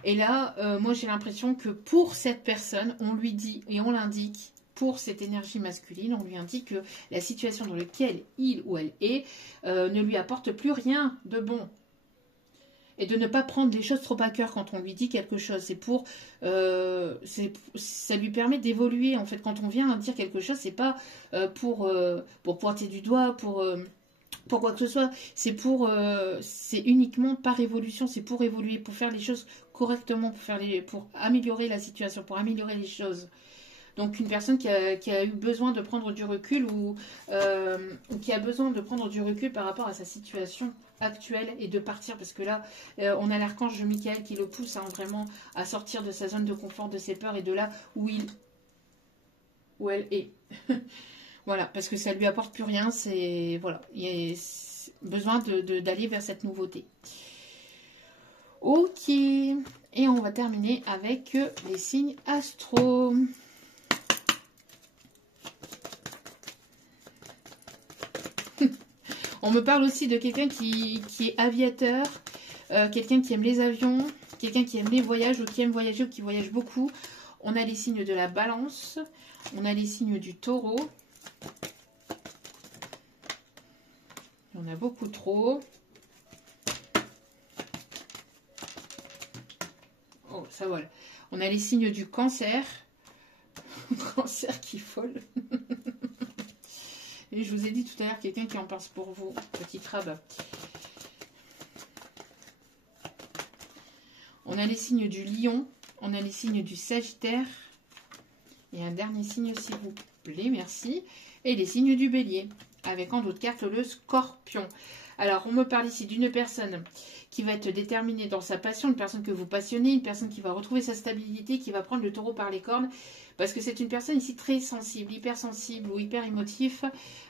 Et là, moi j'ai l'impression que pour cette personne, on lui dit et on l'indique, pour cette énergie masculine, on lui indique que la situation dans laquelle il ou elle est ne lui apporte plus rien de bon. et de ne pas prendre les choses trop à cœur quand on lui dit quelque chose. Ça lui permet d'évoluer. En fait, quand on vient dire quelque chose, c'est pas pour pointer du doigt, pour quoi que ce soit. C'est uniquement par évolution. C'est pour évoluer, pour faire les choses correctement, pour améliorer la situation, pour améliorer les choses. Donc une personne qui a eu besoin de prendre du recul ou qui a besoin de prendre du recul par rapport à sa situation actuelle et de partir, parce que là on a l'archange Michael qui le pousse vraiment à sortir de sa zone de confort, de ses peurs et de là où elle est. Voilà, parce que ça lui apporte plus rien. Voilà, il y a besoin d'aller vers cette nouveauté. Ok, et on va terminer avec les signes astro. On me parle aussi de quelqu'un qui est aviateur, quelqu'un qui aime les avions, quelqu'un qui aime les voyages ou qui aime voyager ou qui voyage beaucoup. On a les signes de la balance, on a les signes du taureau. On a beaucoup trop. Oh, ça vole. On a les signes du cancer. Cancer qui folle. Et je vous ai dit tout à l'heure, quelqu'un qui en pense pour vous, petit crabe. On a les signes du lion, on a les signes du sagittaire. Et un dernier signe, s'il vous plaît, merci. Et les signes du bélier, avec en d'autres cartes le scorpion. Alors, on me parle ici d'une personne qui va être déterminée dans sa passion, une personne que vous passionnez, une personne qui va retrouver sa stabilité, qui va prendre le taureau par les cornes, parce que c'est une personne ici très sensible, hypersensible ou hyper émotif,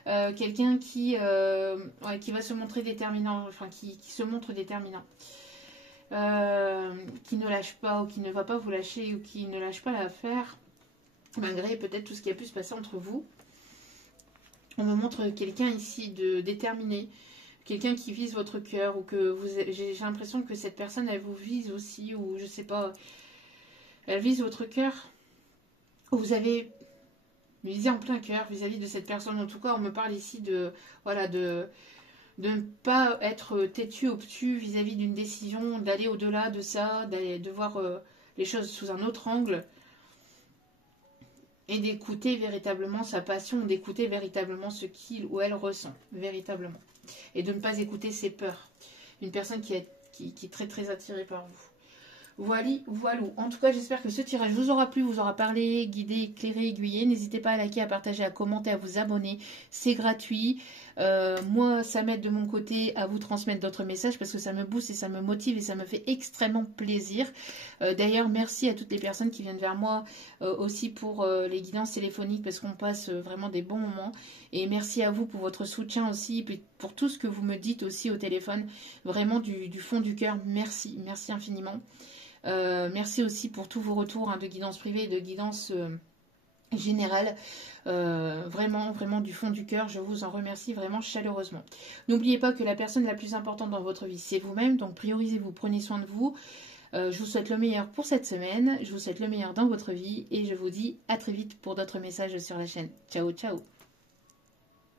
quelqu'un qui va se montrer déterminant, enfin qui se montre déterminant, qui ne lâche pas ou qui ne va pas vous lâcher ou qui ne lâche pas l'affaire, malgré peut-être tout ce qui a pu se passer entre vous. On me montre quelqu'un ici de déterminé, quelqu'un qui vise votre cœur, ou que j'ai l'impression que cette personne, elle vous vise aussi, ou je sais pas, elle vise votre cœur. Vous avez visé en plein cœur vis-à-vis de cette personne. En tout cas, on me parle ici de ne pas être têtu, obtus vis-à-vis d'une décision, d'aller au-delà de ça, de voir les choses sous un autre angle. Et d'écouter véritablement sa passion, d'écouter véritablement ce qu'il ou elle ressent, véritablement. Et de ne pas écouter ses peurs. Une personne qui est très très attirée par vous. Voilà. En tout cas, j'espère que ce tirage vous aura plu, vous aura parlé, guidé, éclairé, aiguillé. N'hésitez pas à liker, à partager, à commenter, à vous abonner. C'est gratuit. Moi, ça m'aide de mon côté à vous transmettre d'autres messages parce que ça me booste et ça me motive et ça me fait extrêmement plaisir. D'ailleurs, merci à toutes les personnes qui viennent vers moi aussi pour les guidances téléphoniques parce qu'on passe vraiment des bons moments. Et merci à vous pour votre soutien aussi, et pour tout ce que vous me dites aussi au téléphone. Vraiment du fond du cœur, merci infiniment. Merci aussi pour tous vos retours de guidance privée et de guidance générale. Vraiment du fond du cœur, je vous en remercie vraiment chaleureusement. N'oubliez pas que la personne la plus importante dans votre vie, c'est vous-même. Donc priorisez-vous, prenez soin de vous. Je vous souhaite le meilleur pour cette semaine. Je vous souhaite le meilleur dans votre vie. Et je vous dis à très vite pour d'autres messages sur la chaîne. Ciao, ciao.